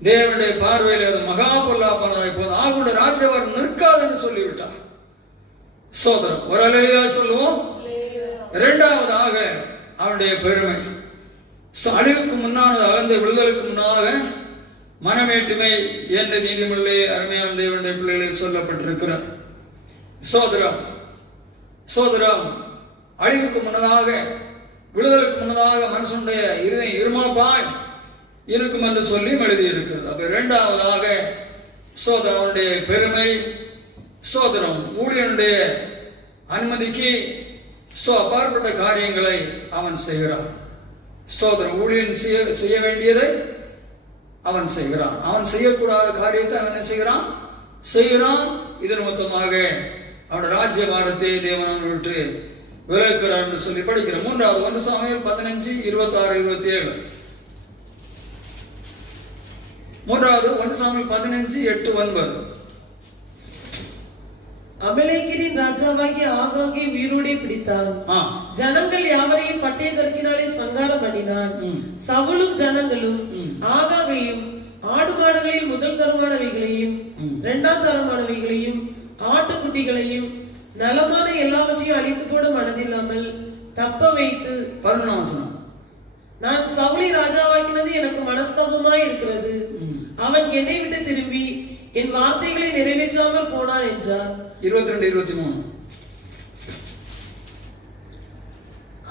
தேவனுடைய பார்வையில் அது மகா பொல்லாப்பானதை போது அவனுடைய ராஜ்யவாரம் நிற்காது என்று சொல்லிவிட்டார். சோதரம் ஒரு அலையா சொல்லுவோம். இரண்டாவதாக அவனுடைய பெருமை, அழிவுக்கு முன்னானது அகந்த விடுதலுக்கு முன்னாக மனமேற்றுமை என்ற நீதிமொழியிலே அருமையான தேவனுடைய பிள்ளைகளில் சொல்லப்பட்டிருக்கிறது. சோதரம் அழிவுக்கு முன்னதாக விடுதலுக்கு முன்னதாக மனுஷனுடைய இருதயம் இருமாப்பாய் இருக்கும் என்று சொல்லி எழுதி இருக்கிறது. அப்ப இரண்டாவதாக அவனுடைய பெருமை, சோதரம் ஊழியனுடைய அனுமதிக்கு அப்பாற்பட்ட காரியங்களை அவன் செய்கிறான். சோதரம் ஊழியன் செய்ய வேண்டியதை அவன் செய்கிறான். அவன் செய்யக்கூடாத காரியத்தை அவன் என்ன செய்கிறான். இதன் மொத்தமாக அவனுடைய ராஜ்யபாரத்தை தேவன் விட்டு விலக்குறார் என்று சொல்லி படிக்கிறோம். மூன்றாவது 1 சாமுவேல் 15, 26, 27. மூன்றாவது 1 சாமுவேல் 15, 8, 9. அமலேக்கின் ராஜாவாகிய ஆகாகை வீரோடே பிடித்தான். ஜனங்கள் யாவரையும் பட்டய கருக்கினாலே சங்காரம் பண்ணினான். சவுலும் ஜனங்களும் ஆகாகையும் ஆடு மாடுகளில் முதல் தரமானவைகளையும் இரண்டாம் தரமானவைகளையும் ஆட்டுக்குட்டிகளையும் நலமான எல்லாவற்றையும் அழித்து போட மனதில்லாமல் தப்ப வைத்து 11 நான் சவுலை ராஜாவாக்கினது எனக்கு மனஸ்தாபமாய் இருக்கிறது. அவன் என்னை விட்டு திரும்பி என் வார்த்தைகளை நிறைவேற்றாமல் போனான் என்றார். 22, 23.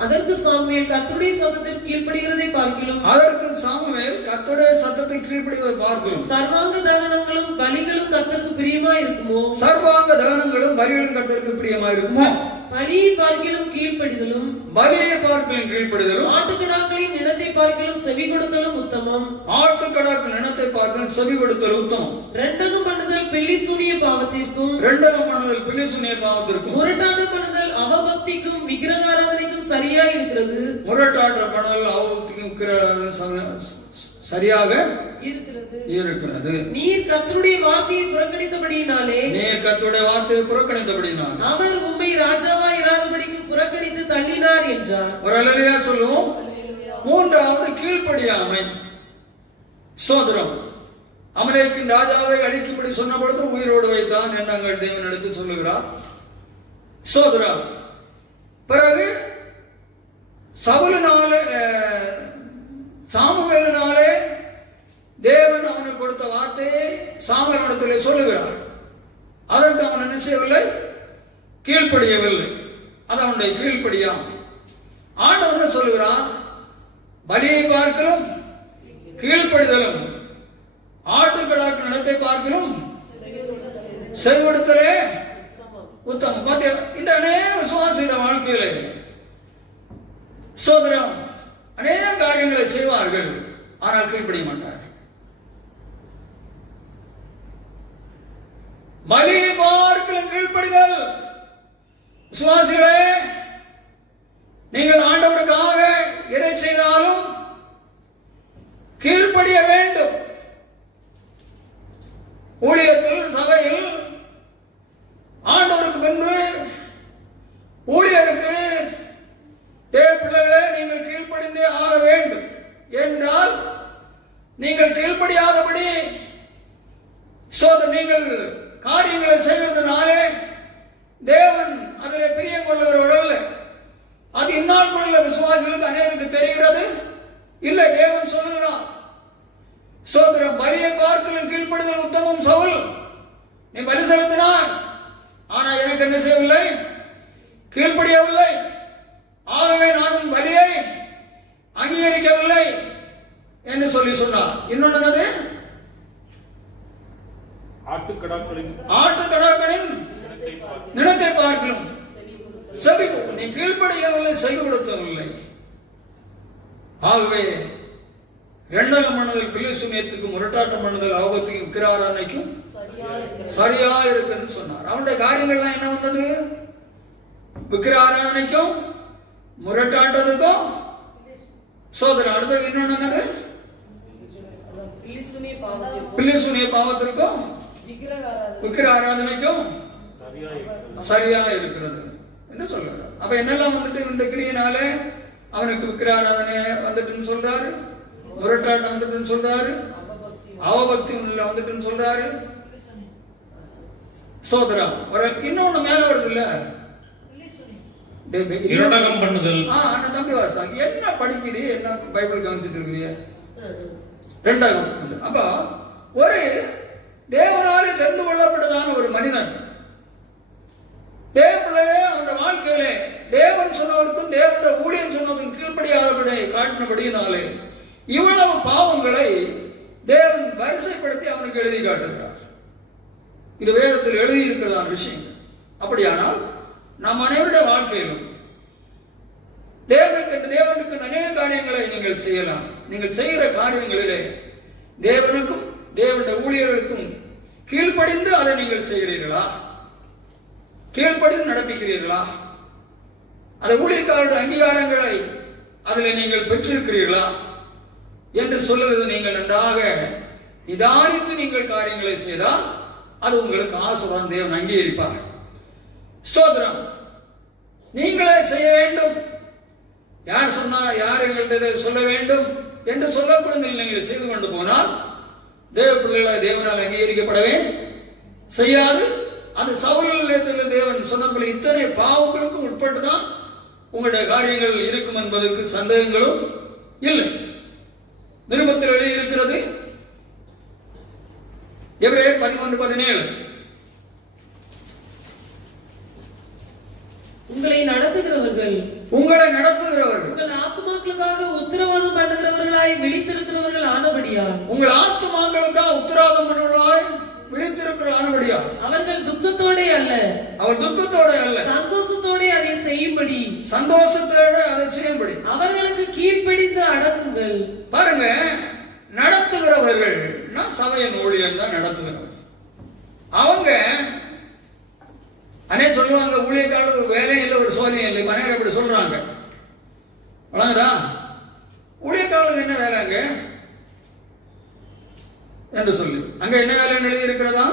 அதற்கு சாமுவேல் கர்த்தருடைய சத்தத்திற்கு கீழ்ப்படுகிறதை பார்க்கிறோம். சர்வாங்க தகனங்களும் பலிகளும் கர்த்தருக்கு பிரியமா இருக்குமோ? பலியை பார்க்கிலும் கீழ்ப்படிதலும் ஆட்டுக்கடாக்களின் இனத்தை பார்க்கிலும் செவி கொடுத்தலும் உத்தமம். இரண்டகம் பண்ணுதல் பில்லி சூனிய பாவத்திற்கும் முரட்டாட பண்ணுதல் அவபக்திக்கும் விக்கிரகாராதனைக்கும் சரியா இருக்கிறது. சரியாக இருக்கிறது. இருக்கிறது. நீர் கர்த்தருடைய வார்த்தையை புறக்கணித்தபடியினாலே அவர் உம்மை ராஜாவாய் இராதபடிக்கு புறக்கணித்து தள்ளினார் என்றார். ஒரு அல்லேலூயா சொல்லுவோம். மூன்றாவது கீழ்ப்படியாமை. சோதரம் அமலேக்கின் ராஜாவை அழிக்கும்படி சொன்ன பொழுது உயிரோடு வைத்தான் எண்ணங்கள் தேவன் எடுத்து சொல்லுகிறார். சோதரம் பிறகு சாமுவேலினாலே தேவன் அவனுக்கு கொடுத்த வார்த்தையை சாமுவேலிடத்திலே சொல்லுகிறார். அதற்கு அவன் என்ன செய்யவில்லை? கீழ்ப்படியவில்லை. அது அவனுடைய கீழ்ப்படியாமை. ஆண்டவன் சொல்லுகிறான், பலியை பார்க்கலும் கீழ்ப்படிதலும் ஆட்டுக்கடாக்கு நடத்தை பார்க்கலும் செவிடுத்தலே உத்தமம். இந்த அநேக விசுவாசிகள வாழ்க்கையிலே சோதரம் அநேக காரியங்களை செய்வார்கள், ஆனால் கீழ்ப்படிய மாட்டார்கள். பலியை பார்க்கலும் கீழ்ப்படிதல். விசுவாசிகளே, நீங்கள் ஆண்டவருக்காக எதை செய்தாலும் கீழ்ப்படிய வேண்டும். ஊழியத்தில் சபையில் ஆண்டவருக்கு பின்பு ஊழியருக்கு தேவ பிள்ளைகளே நீங்கள் கீழ்ப்படிந்தே ஆக வேண்டும். என்றால் நீங்கள் கீழ்ப்படியாதபடி நீங்கள் காரியங்களை செய்வதனாலே தேவன் அதில் பிரியம் கொள்ளுகிறவர் அல்ல. அது இந்நாள் கொள்ள விசுவாசிகளுக்கு அநேகருக்கு தெரிகிறது இல்லை. தேவன் சொல்லுகிறார், சோதரம் பலியை பார்க்கலும் கீழ்ப்படுதல் உத்தமம். சவுல், நீ பலி செலுத்தினாய், ஆனா எனக்கு என்ன செய்யவில்லை? கீழ்ப்படியவில்லை. ஆகவே நான் பலியை அங்கீகரிக்கவில்லை என்று சொல்லி சொன்னார். இன்னொன்று ஆட்டுக்கடாக்களின் நிலத்தை பார்க்கலும் செவி, நீ கீழ்ப்படியவில்லை, செவி கொடுத்தவில்லை. ஆகவே இரண்டாம் மனதில் பிள்ளை சுனியத்துக்கு முரட்டாட்டம் பண்ணுதல் அவபத்துக்கும் விக்கிராராதனைக்கும் சரியா இருக்கு என்று சொன்னார். அவனுடைய காரியங்கள்லாம் என்ன வந்தது? விக்கிராராதனைக்கும் முரட்டாட்டத்துக்கும் சோதனை. அடுத்தது இன்னொன்னு பிள்ளை சுனிய பாவத்திற்கும் விக்கிராராதனைக்கும் சரியா இருக்கிறது என்று சொல்றாரு. அப்ப என்னெல்லாம் வந்துட்டு இந்த கிரியினாலே அவனுக்கு விக்கிராராதனை வந்துட்டுன்னு சொல்றாரு, முரட்டாட்டம் வந்துட்டுன்னு சொல்றாரு, அவபக்தி வந்துட்டுன்னு சொல்றாரு. சோதரா இன்னொன்னு மேல வருது இல்ல, தம்பி வாசா என்ன படிக்குது, என்ன பைபிள் கவனிச்சுட்டு இருக்கிறீங்க? ரெண்டாகம். அப்ப ஒரு தேவனாலே தெரிந்து கொள்ளப்பட்டதான ஒரு மனிதன் தேவ பிள்ளையே அந்த வாழ்க்கையிலே தேவன் சொன்னவருக்கும் தேவனுடைய ஊழியன் சொன்னதுக்கும் கீழ்ப்படியாதபடி காட்டினபடியினாலே இவ்வளவு பாவங்களை தேவன் வரிசைப்படுத்தி அவனுக்கு எழுதி காட்டுகிறார். இது வேதத்தில் எழுதி இருக்கிறதான விஷயம். அப்படியானால் நம் அனைவருடைய வாழ்க்கையிலும் தேவனுக்கு அநேக காரியங்களை நீங்கள் செய்யலாம். நீங்கள் செய்கிற காரியங்களிலே தேவனுக்கும் தேவனுடைய ஊழியர்களுக்கும் கீழ்ப்படிந்து அதை நீங்கள் செய்கிறீர்களா? கீழ்ப்படிந்து நடப்பிக்கிறீர்களா? அந்த ஊழியக்காரருடைய அங்கீகாரங்களை அதில் நீங்கள் பெற்றிருக்கிறீர்களா என்று சொல்லுவது நீங்கள் நன்றாக நிதானித்து நீங்கள் காரியங்களை செய்தால் அது உங்களுக்கு ஆசீர்வாதம் தேவன் அங்கீகரிப்பார். ஸ்தோத்திரம். நீங்களே செய்ய வேண்டும். யார் சொன்னா யார் எங்கள்கிட்ட சொல்ல வேண்டும் என்று சொல்லக்கூடாது. நீங்கள் செய்து கொண்டு போனால் தேவ பிள்ளைகளை தேவனால் அங்கீகரிக்கப்படவே செய்யாது. அது சவுல் தேவன் சொன்னபோல இத்தனை பாவங்களுக்கும் உட்பட்டுதான் உங்களுடைய காரியங்கள் இருக்கும் என்பதற்கு சந்தேகங்களும் இல்லை. நிருபத்தில் எழுதி இருக்கிறது எபிரேயர் 11:17. உங்களை நடத்துகிறவர்கள் உங்கள் ஆத்துமாக்களுக்காக உத்தரவாதம் பண்ணுகிறவர்களாய் விழித்திருக்கிறவர்கள் ஆனபடியால் உங்கள் ஆத்துமாக்களுக்காக உத்தரவாதம் பண்ணுவர்களாய் விழித்திருக்கிற ஆனபடியால் அவர்கள் துக்கத்தோட அல்ல சந்தோஷத்தோட அதை செய்யும்படி அவர்களுக்கு கீழ்ப்படிந்து அடங்குங்கள். பாருங்க, நடத்துகிறவர்கள் சபையின் ஊழியர் தான் நடத்துகிறவர்கள். அவங்க அனே சொல்லுவாங்க, ஊழியக்காரர்களுக்கு வேலையும் இல்லை, ஒரு சோதனை இல்லை. மனைவி அப்படி சொல்றாங்க. வழங்குதா? ஊழியக்காரர்களுக்கு என்ன வேலைங்க? என்று சொல்லி அங்க என்ன வேலை எழுதி இருக்கிறதா?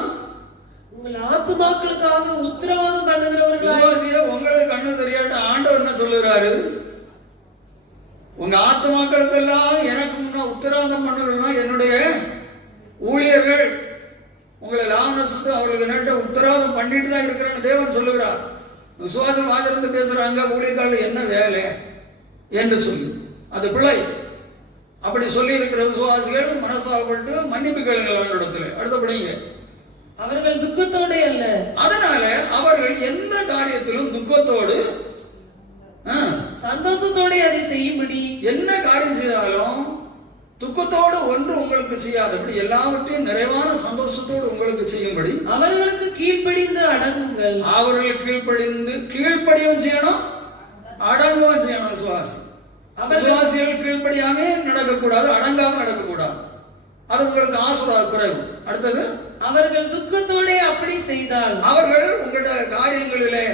உங்கள் ஆத்துமாக்களுக்காக உத்தரவாதம் பண்ணுகிறவர்களாய். விசுவாசியே, உங்களுக்கு கண்ணு தெரியாட்ட ஆண்டவர் என்ன சொல்லுகிறாரு? உங்க ஆத்துமாக்களுக்கெல்லாம் எனக்கு முன்ன உத்தரவாதம் பண்ணுறதுனா என்னுடைய ஊழியர்கள். உங்களை லாபத்து அவர்களுக்கு என்ன உத்தரவாதம் பண்ணிட்டு தான் இருக்கிறேன்னு தேவன் சொல்லுகிறார். விசுவாசம் ஆஜர்ந்து பேசுறாங்க, ஊழியர்கள் என்ன வேலை என்று சொல்லி அது பிழை. அப்படி சொல்லி இருக்கிற விசுவாசிகள் மனசாகப்பட்டு மன்னிப்பு கேளுங்கள் அவர்களிடத்தில். அடுத்தபடிங்க, அவர்கள் துக்கத்தோட அல்ல. அதனால அவர்கள் எந்த காரியத்திலும் துக்கத்தோடு சந்தோஷத்தோட அதை செய்யும்படி, என்ன காரியம் செய்தாலும் துக்கத்தோடு ஒன்று உங்களுக்கு செய்யாதபடி எல்லாவற்றையும் நிறைவான சந்தோஷத்தோடு உங்களுக்கு செய்யும்படி அவர்களுக்கு கீழ்ப்படிந்து அடங்குங்கள். அவர்கள் கீழ்ப்படியவும் செய்யணும், அடங்கவும் செய்யணும். விசுவாசிகள் கீழ்ப்படியாமே நடக்கக்கூடாது, அடங்காம நடக்கக்கூடாது. அது உங்களுக்கு ஆசீர்வாத குறைவு. அடுத்தது, அவர்கள் துக்கத்தோட அப்படி செய்தால், அவர்கள் உங்களுடைய காரியங்களிலே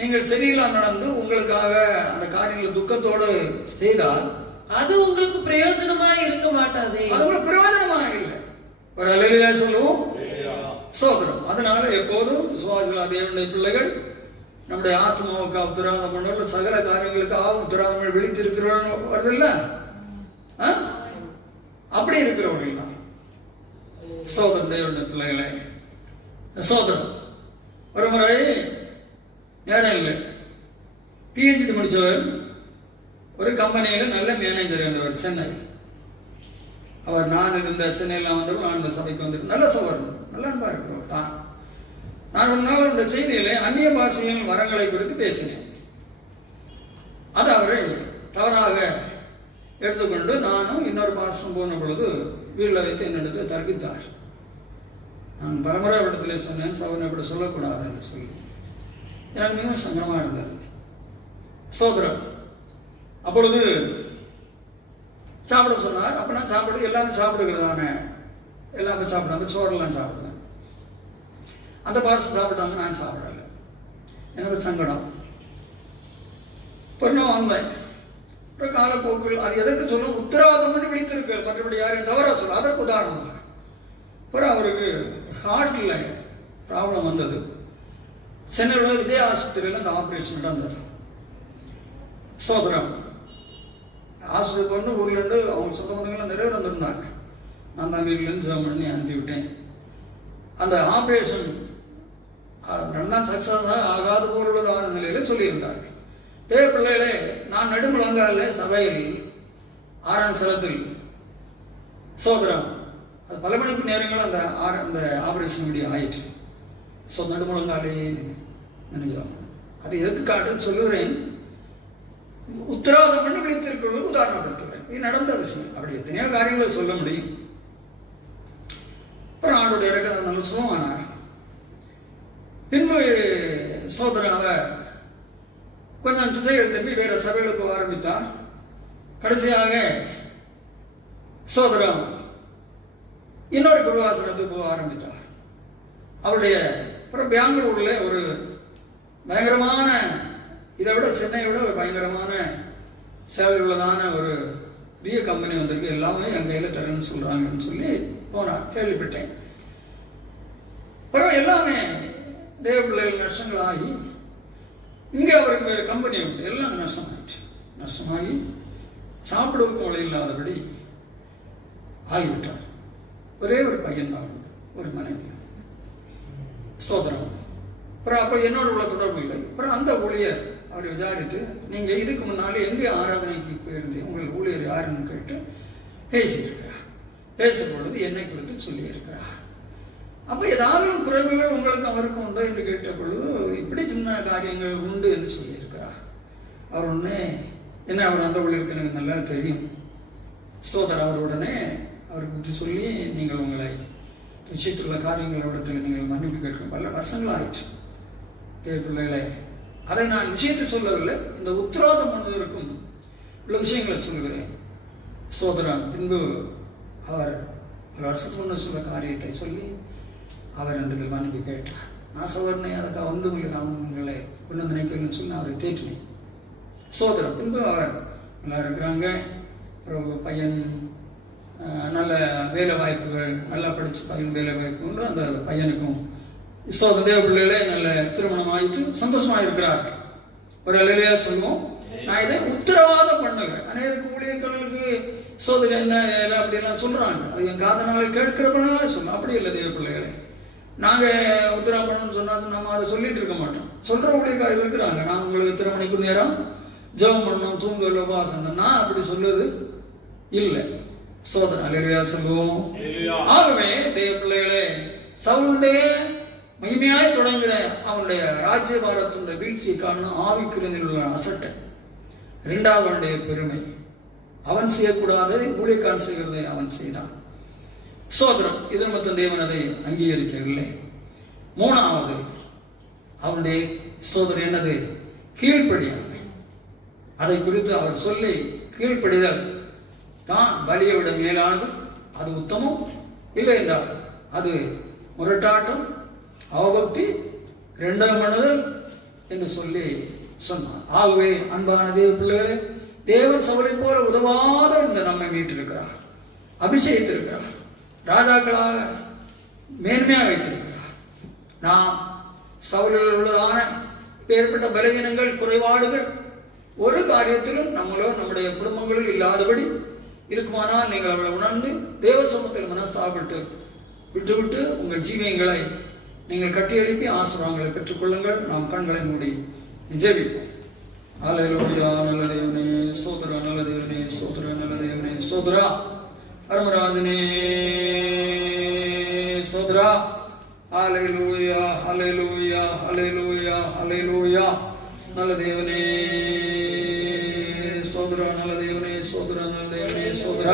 நீங்கள் சரியில்லாம நடந்து உங்களுக்காக அந்த காரியங்களை துக்கத்தோடு செய்தால் அது உங்களுக்கு பிரயோஜனமா இருக்க மாட்டாதே. அது உங்களுக்கு பிரயோஜனமா இல்லை. ஒரு அல்லேலூயா சொல்லுவோம், சோதரம். அதனால எப்போதும் விசுவாசிகள் தேவனுடைய பிள்ளைகள் நம்முடைய ஆத்மாவுக்கு உத்தரவாதம் பண்ண சகல காரியங்களுக்காக உத்தரவாதம் விழித்திருக்கிறவர்கள் வருது இல்ல, அப்படி இருக்கிறவர்கள் தான் சோதரம் தேவனுடைய பிள்ளைகளே. சோதரம் ஒரு முறை நேரம் இல்லை, பிஹெச்டி முடிச்சவர் ஒரு கம்பெனியில் நல்ல மேனேஜர் என்றவர், சென்னை. அவர் நான் இருந்த சென்னையில் வந்தவர், நான் இந்த சபைக்கு வந்துட்டு நல்ல சகோதரர், நல்ல அன்பா இருக்கிறவர் தான். நான் ஒரு நாள் இந்த செய்தியிலே அந்நிய பாஷையின் வரங்களை குறித்து பேசினேன். அது அவரை தவறாக எடுத்துக்கொண்டு நானும் இன்னொரு பாசம் போன பொழுது வீட்டில் வைத்து என்னிடத்து தர்க்கித்தார். நான் பலமுறை அவரிடத்துல சொன்னேன், சவன் அப்படி சொல்லக்கூடாது என்று சொல்லி. எனக்கு மிகவும் சங்கடமாக இருந்தது. சோதரம் அப்பொழுது சாப்பிட சொன்னார். அப்ப நான் சாப்பிடு, எல்லாரும் சாப்பிடுகிறதானே, எல்லாமே சாப்பிடாம சோறெல்லாம் சாப்பிடுவேன். அந்த பாசம் சாப்பிட்டாங்க, நான் சாப்பிடல. எனக்கு சங்கடம். இப்போ நான் வந்தேன். அப்புறம் காலப்போக்கில் அது எதற்கு சொல்ல உத்தரவாதம் பண்ணி விழித்திருக்கு, மற்றபடி யாரையும் தவறா சொல்ல. அதற்கு உதாரணமாக அப்புறம் அவருக்கு ஹார்ட்ல ப்ராப்ளம் வந்தது. சென்னையில் விஜய் ஆஸ்பத்திரியில் அந்த ஆப்ரேஷன் நடந்தது. சோதரம் ஆஸ்பத்திரிக்கு வந்து ஊர்லேருந்து அவங்க சொந்த பந்தங்கள்லாம் நிறைய வந்திருந்தாங்க. நான் தான் வீட்டிலேருந்து ஜெபம் பண்ணி அனுப்பிவிட்டேன். அந்த ஆப்ரேஷன் நல்லா சக்ஸஸாக ஆகாத போலுள்ளதான நிலையில் சொல்லியிருந்தார்கள். தேவ பிள்ளைகளே, நான் நடுமுழங்கால சபையில் 6ஆம் சலத்தில் சோதரம் அது பல மணிக்கு நேரங்கள் அந்த ஆபரேஷன் இப்படி ஆயிற்று. ஸோ நடுமுழங்காலே நினைச்சோம். அது எதுக்கு காட்டுன்னு சொல்லுகிறேன், உத்தரவாதம் பண்ணி விழித்திருக்கிறது உதாரணப்படுத்துகிறேன். இது நடந்த விஷயம். அப்படி எத்தனையோ காரியங்களை சொல்ல முடியும். அப்புறம் ஆண்டோட இறக்க நல்ல சுகமானார். பின்பு சோதரன் அவர் கொஞ்சம் திசைகள் திரும்பி வேற சபைகளுக்கு போக ஆரம்பித்தார். கடைசியாக சோதரம் இன்னொரு கிருபாசனத்துக்கு போக ஆரம்பித்தார். அவருடைய அப்புறம் பெங்களூர்ல ஒரு பயங்கரமான, இதை விட சென்னையை விட ஒரு பயங்கரமான சேவை உள்ளதான ஒரு பெரிய கம்பெனி வந்திருக்கு, எல்லாமே என் கையில் தரேன்னு சொல்றாங்கன்னு சொல்லி போனார். கேள்விப்பட்டேன். அப்புறம் எல்லாமே தேவ பிள்ளைகள் நஷ்டங்கள் ஆகி இங்கே அவருக்கு வேறு கம்பெனி உண்டு, எல்லாம் நஷ்டமாயிடுச்சு. நஷ்டமாகி சாப்பிடுவதற்கு வழி இல்லாதபடி ஆகிவிட்டார். ஒரே ஒரு பையன் தான் உண்டு, ஒரு மனைவி. சோதரம் அப்புறம் அப்போ என்னோட உள்ள தொடர்பு இல்லை. அப்புறம் அந்த ஊழியர் அவரை விசாரித்து, நீங்க இதுக்கு முன்னாலே எங்கே ஆராதனைக்கு போயிருந்தீங்க, உங்கள் ஊழியர் யாருன்னு கேட்டு பேசியிருக்கிறார். பேசும் பொழுது என்னை குறித்து சொல்லி இருக்கிறார். அப்போ ஏதாவது குறைவுகள் உங்களுக்கு அவருக்கு உண்டோ என்று கேட்ட பொழுது இப்படி சின்ன காரியங்கள் உண்டு என்று சொல்லியிருக்கிறார். அவர் உடனே என்ன, அவர் அந்த ஊழியருக்கு எனக்கு நல்லா தெரியும். சோதரர் அவர் உடனே அவருக்கு பற்றி சொல்லி, நீங்கள் உங்களை விஷயத்துள்ள காரியங்களிடத்தில் நீங்கள் மன்னிப்பு கேட்கும் பல வருஷங்கள் ஆயிடுச்சு. தேவ பிள்ளைகளே, அதை நான் விஷயத்தை சொல்லவில்லை, இந்த உத்தரவாதம் பண்ணுவதற்கும் உள்ள விஷயங்களை சொல்கிறேன். சோதரன் பின்பு அவர் ஒரு வருஷத்துக்கு முன்ன சொல்ல காரியத்தை சொல்லி அவர் என்னிடத்தில் மன்னிப்பு கேட்டார். நான் சோதரனை அதுக்காக வந்து நான் உங்களை ஒன்று நினைக்கலன்னு சொல்லி அவரை தேற்றினேன். சோதரன் பின்பு அவர் நல்லா இருக்கிறாங்க. அப்புறம் பையன் நல்ல வேலை வாய்ப்புகள், நல்லா படித்து பையன் வேலை வாய்ப்புன்னு அந்த பையனுக்கும் தேவ பிள்ளைகளே நல்ல திருமணம் ஆகிட்டு சந்தோஷமாக இருக்கிறார்கள். ஒரு அலையிலையா சொல்லுவோம். நான் இதை உத்தரவாதம் பண்ணுகிறேன். அநேக ஊழியர்களுக்கு சோதனை என்ன வேலை அப்படிலாம் சொல்கிறாங்க. அது என் காதனால கேட்கிறப்பனால சொல்லுவோம். அப்படி இல்லை தேவ பிள்ளைகளே. நாங்கள் உத்தரவாதம் பண்ணணும்னு சொன்னால் நம்ம அதை சொல்லிட்டு இருக்க மாட்டோம். சொல்கிற ஊழியக்காரர்கள் இருக்கிறாங்க. நான் உங்களுக்கு இத்தனை மணிக்கு நேரம் ஜெபம் பண்ணணும், தூங்கல, உபவாசம். நான் அப்படி சொல்லுவது இல்லை. சோதனை அலையிலையா சொல்லுவோம். ஆகவே தேவ பிள்ளைகளே, சவுளுடைய மகிமையாய் தொடங்குற அவனுடைய ராஜ்யபாரத்துடைய வீழ்ச்சியை காரணம் ஆவிக்குறதில் உள்ள அசட்டை. இரண்டாவது அவனுடைய பெருமை. அவன் செய்யக்கூடாததை ஊழியக்காரன் செய்கிறதை அவன் செய்தான். சோதரம் இதன் மொத்தம் தேவன் அதை அங்கீகரிக்கவில்லை. மூணாவது அவனுடைய சோதனை என்னது? கீழ்ப்படியாமை. அதை குறித்து அவர் சொல்லி, கீழ்ப்படிதல் தான் பலியை விட மேலானது, அது உத்தமம், இல்லை என்றால் அது முரட்டாட்டம், அவபக்தி, இரண்டாம் மனதல் என்று சொல்லி சொன்னார். ஆகவே அன்பான தேவ பிள்ளைகளே, தேவன் சவுலை போல உதவாத இந்த நம்மை மீட்டிருக்கிறார், அபிஷேகித்திருக்கிறார், ராஜாக்களாக மேன்மையாக வைத்திருக்கிறார். நாம் சவுலில் உள்ளதான ஏற்பட்ட பலவீனங்கள், குறைபாடுகள் ஒரு காரியத்திலும் நம்மளோ நம்முடைய குடும்பங்களில் இல்லாதபடி இருக்குமானால் நீங்கள் அவளை உணர்ந்து தேவ சமூகத்தில் மனசாப்பிட்டு விட்டுவிட்டு உங்கள் ஜீவியங்களை நீங்கள் கட்டி எழுப்பி ஆசீர்வாதங்களை பெற்றுக்கொள்ளுங்கள். நாம் கண்களை மூடி ஜெபிப்போம். ஹல்லேலூயா. நல்ல தேவனே ஸ்தோத்திர, நல்ல தேவனே ஸ்தோத்திர, நல்ல தேவனே ஸ்தோத்திர, பரமராஜனே ஸ்தோத்திர. ஹல்லேலூயா, ஹல்லேலூயா, ஹல்லேலூயா, ஹல்லேலூயா. நல்ல தேவனே ஸ்தோத்திர, நல்ல தேவனே ஸ்தோத்திர, நல்ல தேவனே ஸ்தோத்திர.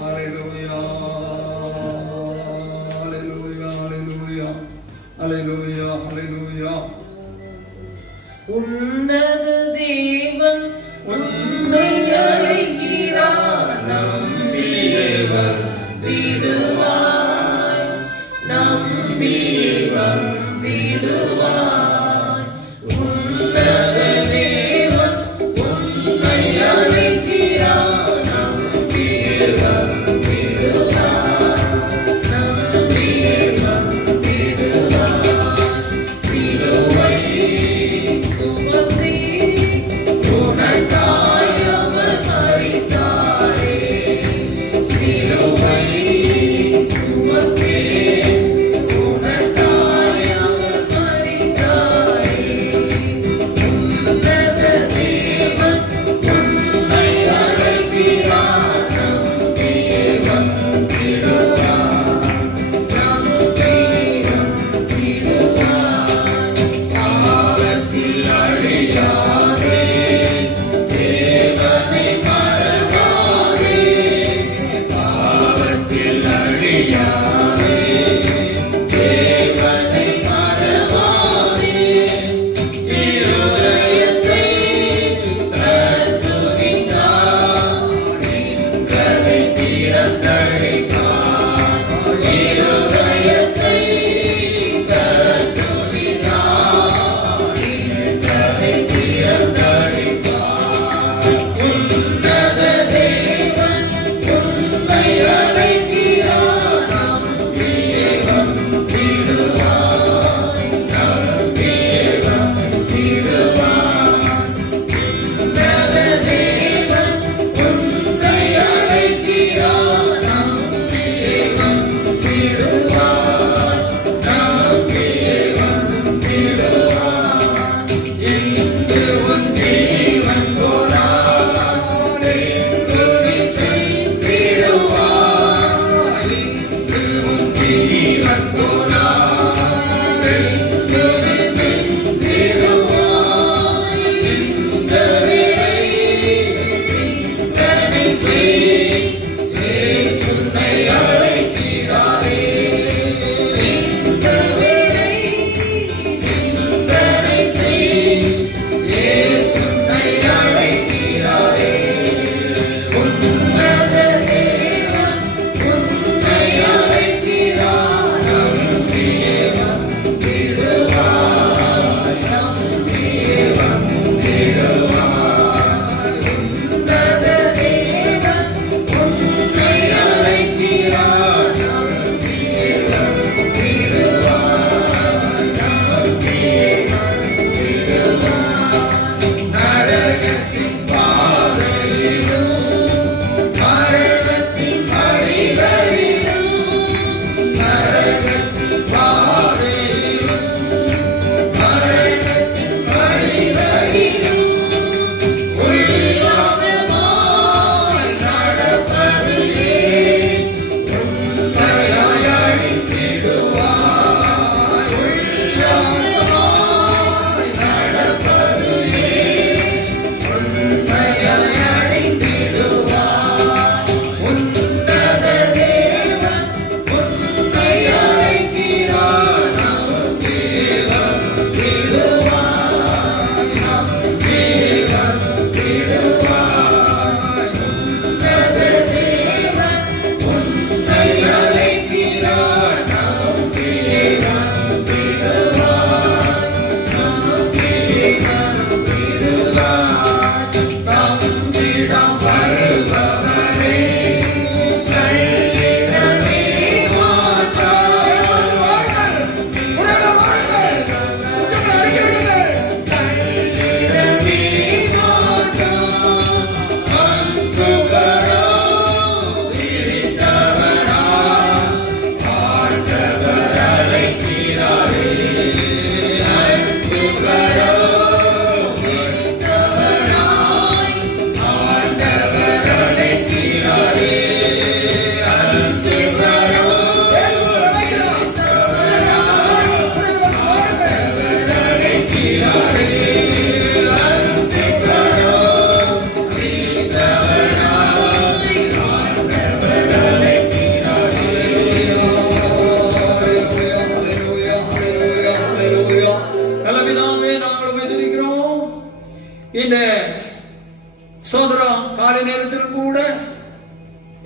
ஹல்லேலூயா, ஹல்லேலூயா, ஹல்லேலூயா. உன்னத தேவன் உன்னை அழைக்கிறார், நம்பியே வந்திடுவாய், நம்பியே வந்திடுவாய். உன்னத தேவன் உன்னை அழைக்கிறார், நம்பியே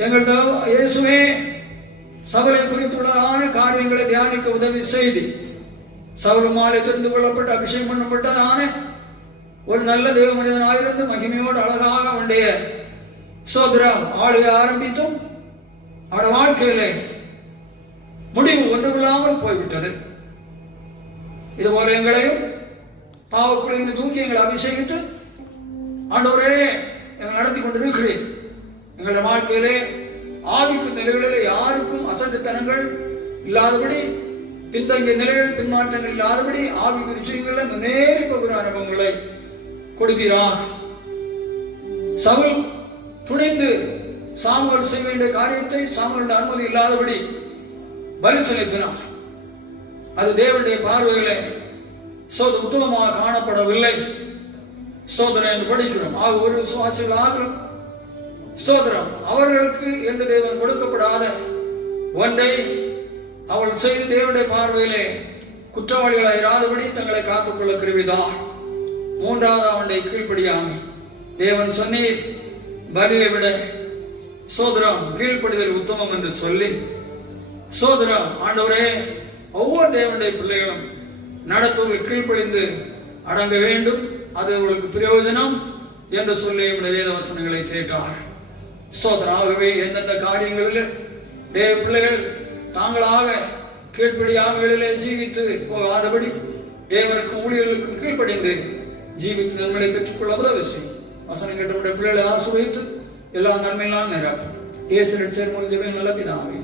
எங்கள் இயேசுவே சவுலை குறித்துள்ளதான காரியங்களை தியானிக்க உதவி செய்து சவுலுமாலை தெரிந்து கொள்ளப்பட்ட அபிஷேகம் பண்ணப்பட்டதான ஒரு நல்ல தேவ மனிதனாயிருந்து மகிமையோடு அழகாக அவனுடைய சோதரம் ஆளுகை ஆரம்பித்தும் அவருடைய வாழ்க்கையிலே முடிவு ஒன்றுமில்லாமல் போய்விட்டது. இதுபோல எங்களையும் பாவக்குழிந்து தூக்கி எங்களை அபிஷேகித்து ஆண்டவரே எங்களை நடத்தி கொண்டிருக்கிறேன். எங்களுடைய வாழ்க்கையிலே ஆவிக்கு நிலைகளிலே யாருக்கும் அசட்டுத்தனங்கள் இல்லாதபடி, பின்தங்கிய நிலைகள் பின்மாற்றங்கள் இல்லாதபடி ஆவிக்கு விஷயங்களில் முன்னேறி போகிற அனுபவங்களை கொடுக்கிறார். சவுல் துணிந்து சாமுவேல் செய்ய வேண்டிய காரியத்தை சாமுவேலுடைய அனுமதி இல்லாதபடி பலி செலுத்தினார். அது தேவனுடைய பார்வையிலே உத்தமமாக காணப்படவில்லை. சோதனை என்று படிக்கிறோம். ஒரு விசுவாசிகள் ஆகலும் ஸ்தோத்திரம் அவர்களுக்கு என்று தேவன் கொடுக்கப்படாத ஒன்றை அவள் செய்து தேவனுடைய பார்வையிலே குற்றவாளிகளாக இராதபடி தங்களை காத்துக்கொள்ள கிருபிதான். மூன்றாவது அவனுடைய கீழ்ப்படியாமை. தேவன் சொன்னீர் பலியை விட சோதரம் கீழ்ப்படிதல் உத்தமம் என்று சொல்லி சோதரம் ஆண்டவரே ஒவ்வொரு தேவனுடைய பிள்ளைகளும் நடத்துவர்கள் கீழ்ப்படிந்து அடங்க வேண்டும், அது அவர்களுக்கு பிரயோஜனம் என்று சொல்லி வேத வசனங்களை கேட்டார். சோதரம் ஆகவே எந்தெந்த காரியங்களில் தேவ பிள்ளைகள் தாங்களாக கீழ்ப்படியாமைகளிலே ஜீவித்து போகாதபடி தேவனுக்கும் ஊழியர்களுக்கும் கீழ்ப்படிந்து ஜீவித்து நன்மையை பெற்றுக் கொள்ள உதவி செய்யும். வசனம் கேட்டவுடைய பிள்ளைகளை ஆசீர்வதித்து எல்லா நன்மையெல்லாம் நிரப்பும். இயேசு ரட்சகர் மூலம் நல்ல பிதாவே,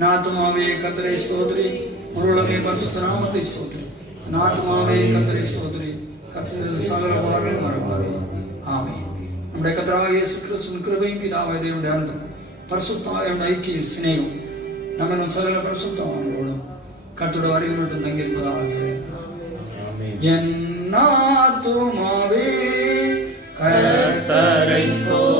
நாத்துமாவே கர்த்தரை ஸ்தோத்திரி, முழுவதுமே பரிசுத்த நாமத்தை ஸ்தோத்திரி. நாத்துமாவே கர்த்தரை ஸ்தோத்திரி, கர்த்தரது சகல வாழ்வும் மறவாதே. ஆமென். நம்முடைய கர்த்தராகிய இயேசு கிறிஸ்துவின் கிருபையும் பிதாவாகிய தேவனுடைய அன்பும் பரிசுத்த ஐக்கிய சிநேகம் நம்ம சகல பரிசுத்தவான்களோடும் கர்த்தருடைய வருகை மட்டும் தங்கியிருப்பதாக. என் ஆத்துமாவே கர்த்தரை ஸ்தோத்திரி.